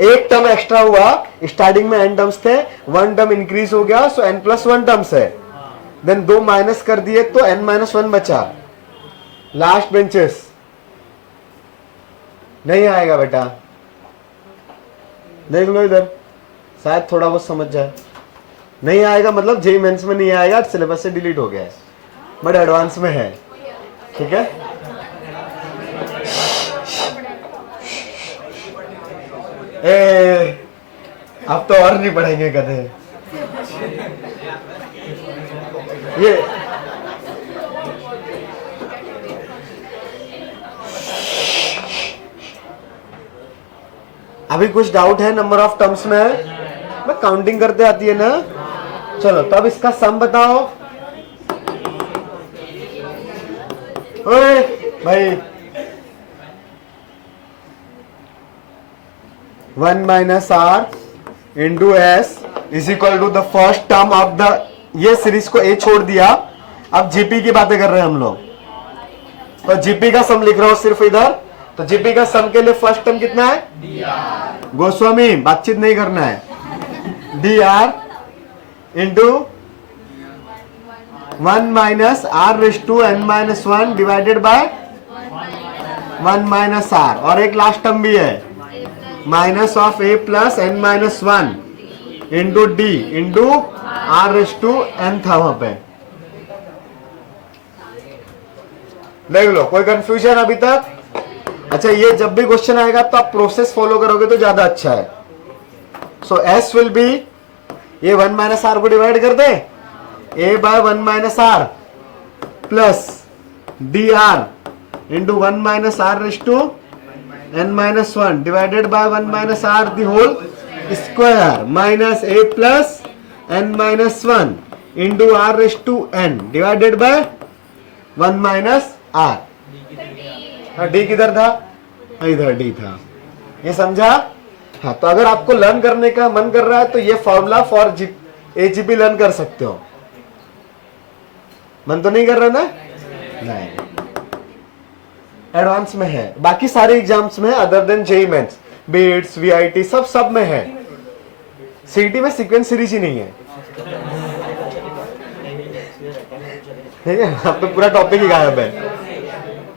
एक टर्म एक्स्ट्रा हुआ, स्टार्टिंग में n टर्म्स थे, 1 टर्म इंक्रीज हो गया, सो n प्लस 1 टर्म्स है। देन 2 माइनस कर दिए तो n माइनस 1 बचा। लास्ट बेंचेस नहीं आएगा बेटा, देख लो इधर, शायद थोड़ा बहुत समझ जाए। नहीं आएगा मतलब जेई मेंस में नहीं आएगा, सिलेबस से डिलीट हो गया है, बट एडवांस में है, ठीक है। अब तो और नहीं पढ़ेंगे गधे ये। अभी कुछ डाउट है नंबर ऑफ टर्म्स में? मैं काउंटिंग करते आती है ना। चलो तो अब इसका सम बताओ। ओए भाई, 1 minus R into S is equal to the first term of the, ये सीरीज को ए छोड़ दिया, अब जीपी की बातें कर रहे हैं हम लोग, तो जीपी का सम लिख रहा हूं सिर्फ इधर। तो जीपी का सम के लिए फर्स्ट टर्म कितना है? गोस्वामी बातचीत नहीं करना है, D are into 1 minus are raise to N minus 1 divided by 1 minus R, और एक लास्ट टर्म भी है minus of A plus N minus one into D into are raise to N था वहां पे। देख लो, कोई कंफ्यूजन अभी तक? अच्छा, ये जब भी क्वेश्चन आएगा तो आप प्रोसेस फॉलो करोगे तो ज्यादा अच्छा है। सो एस विल बी, ये 1 माइनस आर को डिवाइड कर दे, a by 1 minus r plus d are into 1 minus are raise to N minus one divided by 1 minus r the whole square minus a plus N minus one into are raise to n divided by 1 minus r. D किधर था? इधर डी था। ये समझा? हाँ, तो अगर आपको लर्न करने का मन कर रहा है तो ये फॉर्मूला फॉर एजीपी लर्न कर सकते हो। मन तो नहीं कर रहा ना? नहीं, एडवांस में है, बाकी सारे एग्जाम्स में है other than JEE Mains, BITS, VIT सब में है। सीईटी में सीक्वेंस सीरीज ही नहीं है। ठीक है, अब तो पूरा टॉपिक ही गायब है।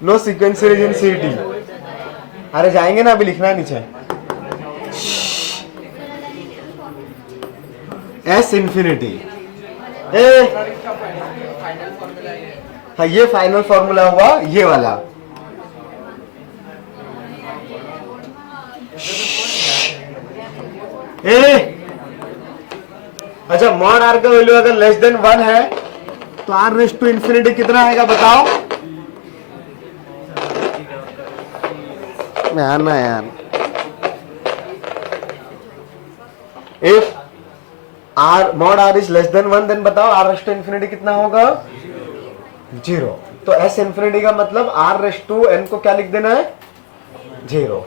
No sequence series in CET. अरे जाएंगे ना, अभी लिखना है नीचे। एस इंफिनिटी, हाँ ये फाइनल फॉर्मूला हुआ, ये वाला। अच्छा, मॉड आर का वैल्यू अगर लेस देन 1 है तो आर रेस टू इंफिनिटी कितना आएगा बताओ? यार if R mod R is less than 1 then बताओ आर रेस टू इंफिनिटी कितना होगा? 0। तो एस इंफिनिटी का मतलब आर रेस टू एन को क्या लिख देना है? 0।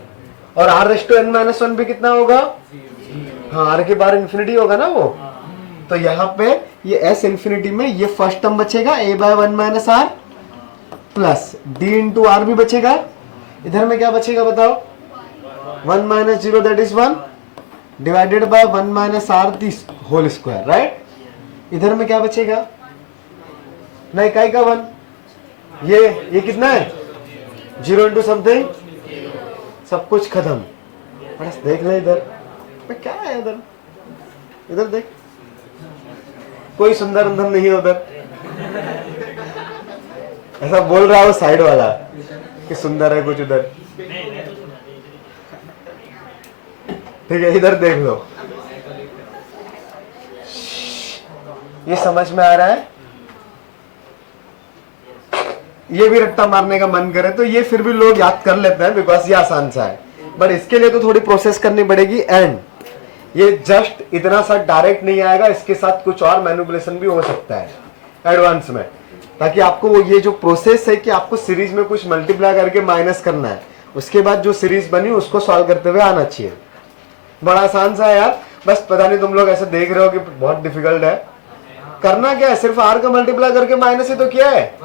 और R raise to N minus one भी कितना होगा? हाँ, आर के बाहर इंफिनिटी होगा ना वो। तो यहाँ पे ये एस इंफिनिटी में ये फर्स्ट टर्म बचेगा a by 1 minus r plus D into r भी बचेगा। इधर में क्या बचेगा बताओ? 1 minus 0 that is 1 divided by 1 minus r the whole square, right? इधर में क्या बचेगा? नहीं, काय का 1, ये कितना है? 0 इंटू समथिंग, सब कुछ खत्म। बस देख ले इधर क्या है, इधर देख, कोई सुंदर अंदर नहीं है उधर। ऐसा बोल रहा हो साइड वाला कि सुंदर है कुछ उधर। ठीक है, इधर देख लो, ये समझ में आ रहा है? ये भी रट्टा मारने का मन करे तो ये फिर भी लोग याद कर लेते हैं बिकॉज ये आसान सा है, बट इसके लिए तो थोड़ी प्रोसेस करनी पड़ेगी। एंड ये जस्ट इतना सा डायरेक्ट नहीं आएगा, इसके साथ कुछ और मैनिपुलेशन भी हो सकता है एडवांस में, ताकि आपको वो ये जो प्रोसेस है कि आपको सीरीज में कुछ मल्टीप्लाई करके माइनस करना है, उसके बाद जो सीरीज बनी उसको सॉल्व करते हुए आना चाहिए। बड़ा आसान सा है यार, बस पता नहीं तुम लोग ऐसे देख रहे हो कि बहुत डिफिकल्ट है। करना क्या है, सिर्फ आर का मल्टीप्लाई करके माइनस ही तो किया है,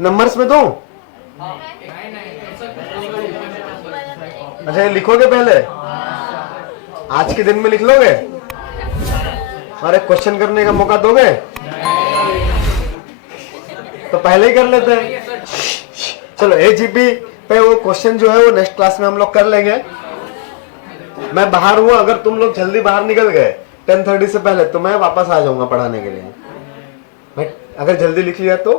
नंबर्स में तो। अच्छा, ये लिखोगे पहले, आज के दिन में लिख लोगे और एक क्वेश्चन करने का मौका दोगे? तो पहले ही कर लेते हैं। चलो, एजीपी पे वो क्वेश्चन जो है वो नेक्स्ट क्लास में हम लोग कर लेंगे। मैं बाहर हूँ, अगर तुम लोग जल्दी बाहर निकल गए 10:30 से पहले तो मैं वापस आ जाऊंगा पढ़ाने के लिए। अगर जल्दी लिख लिया तो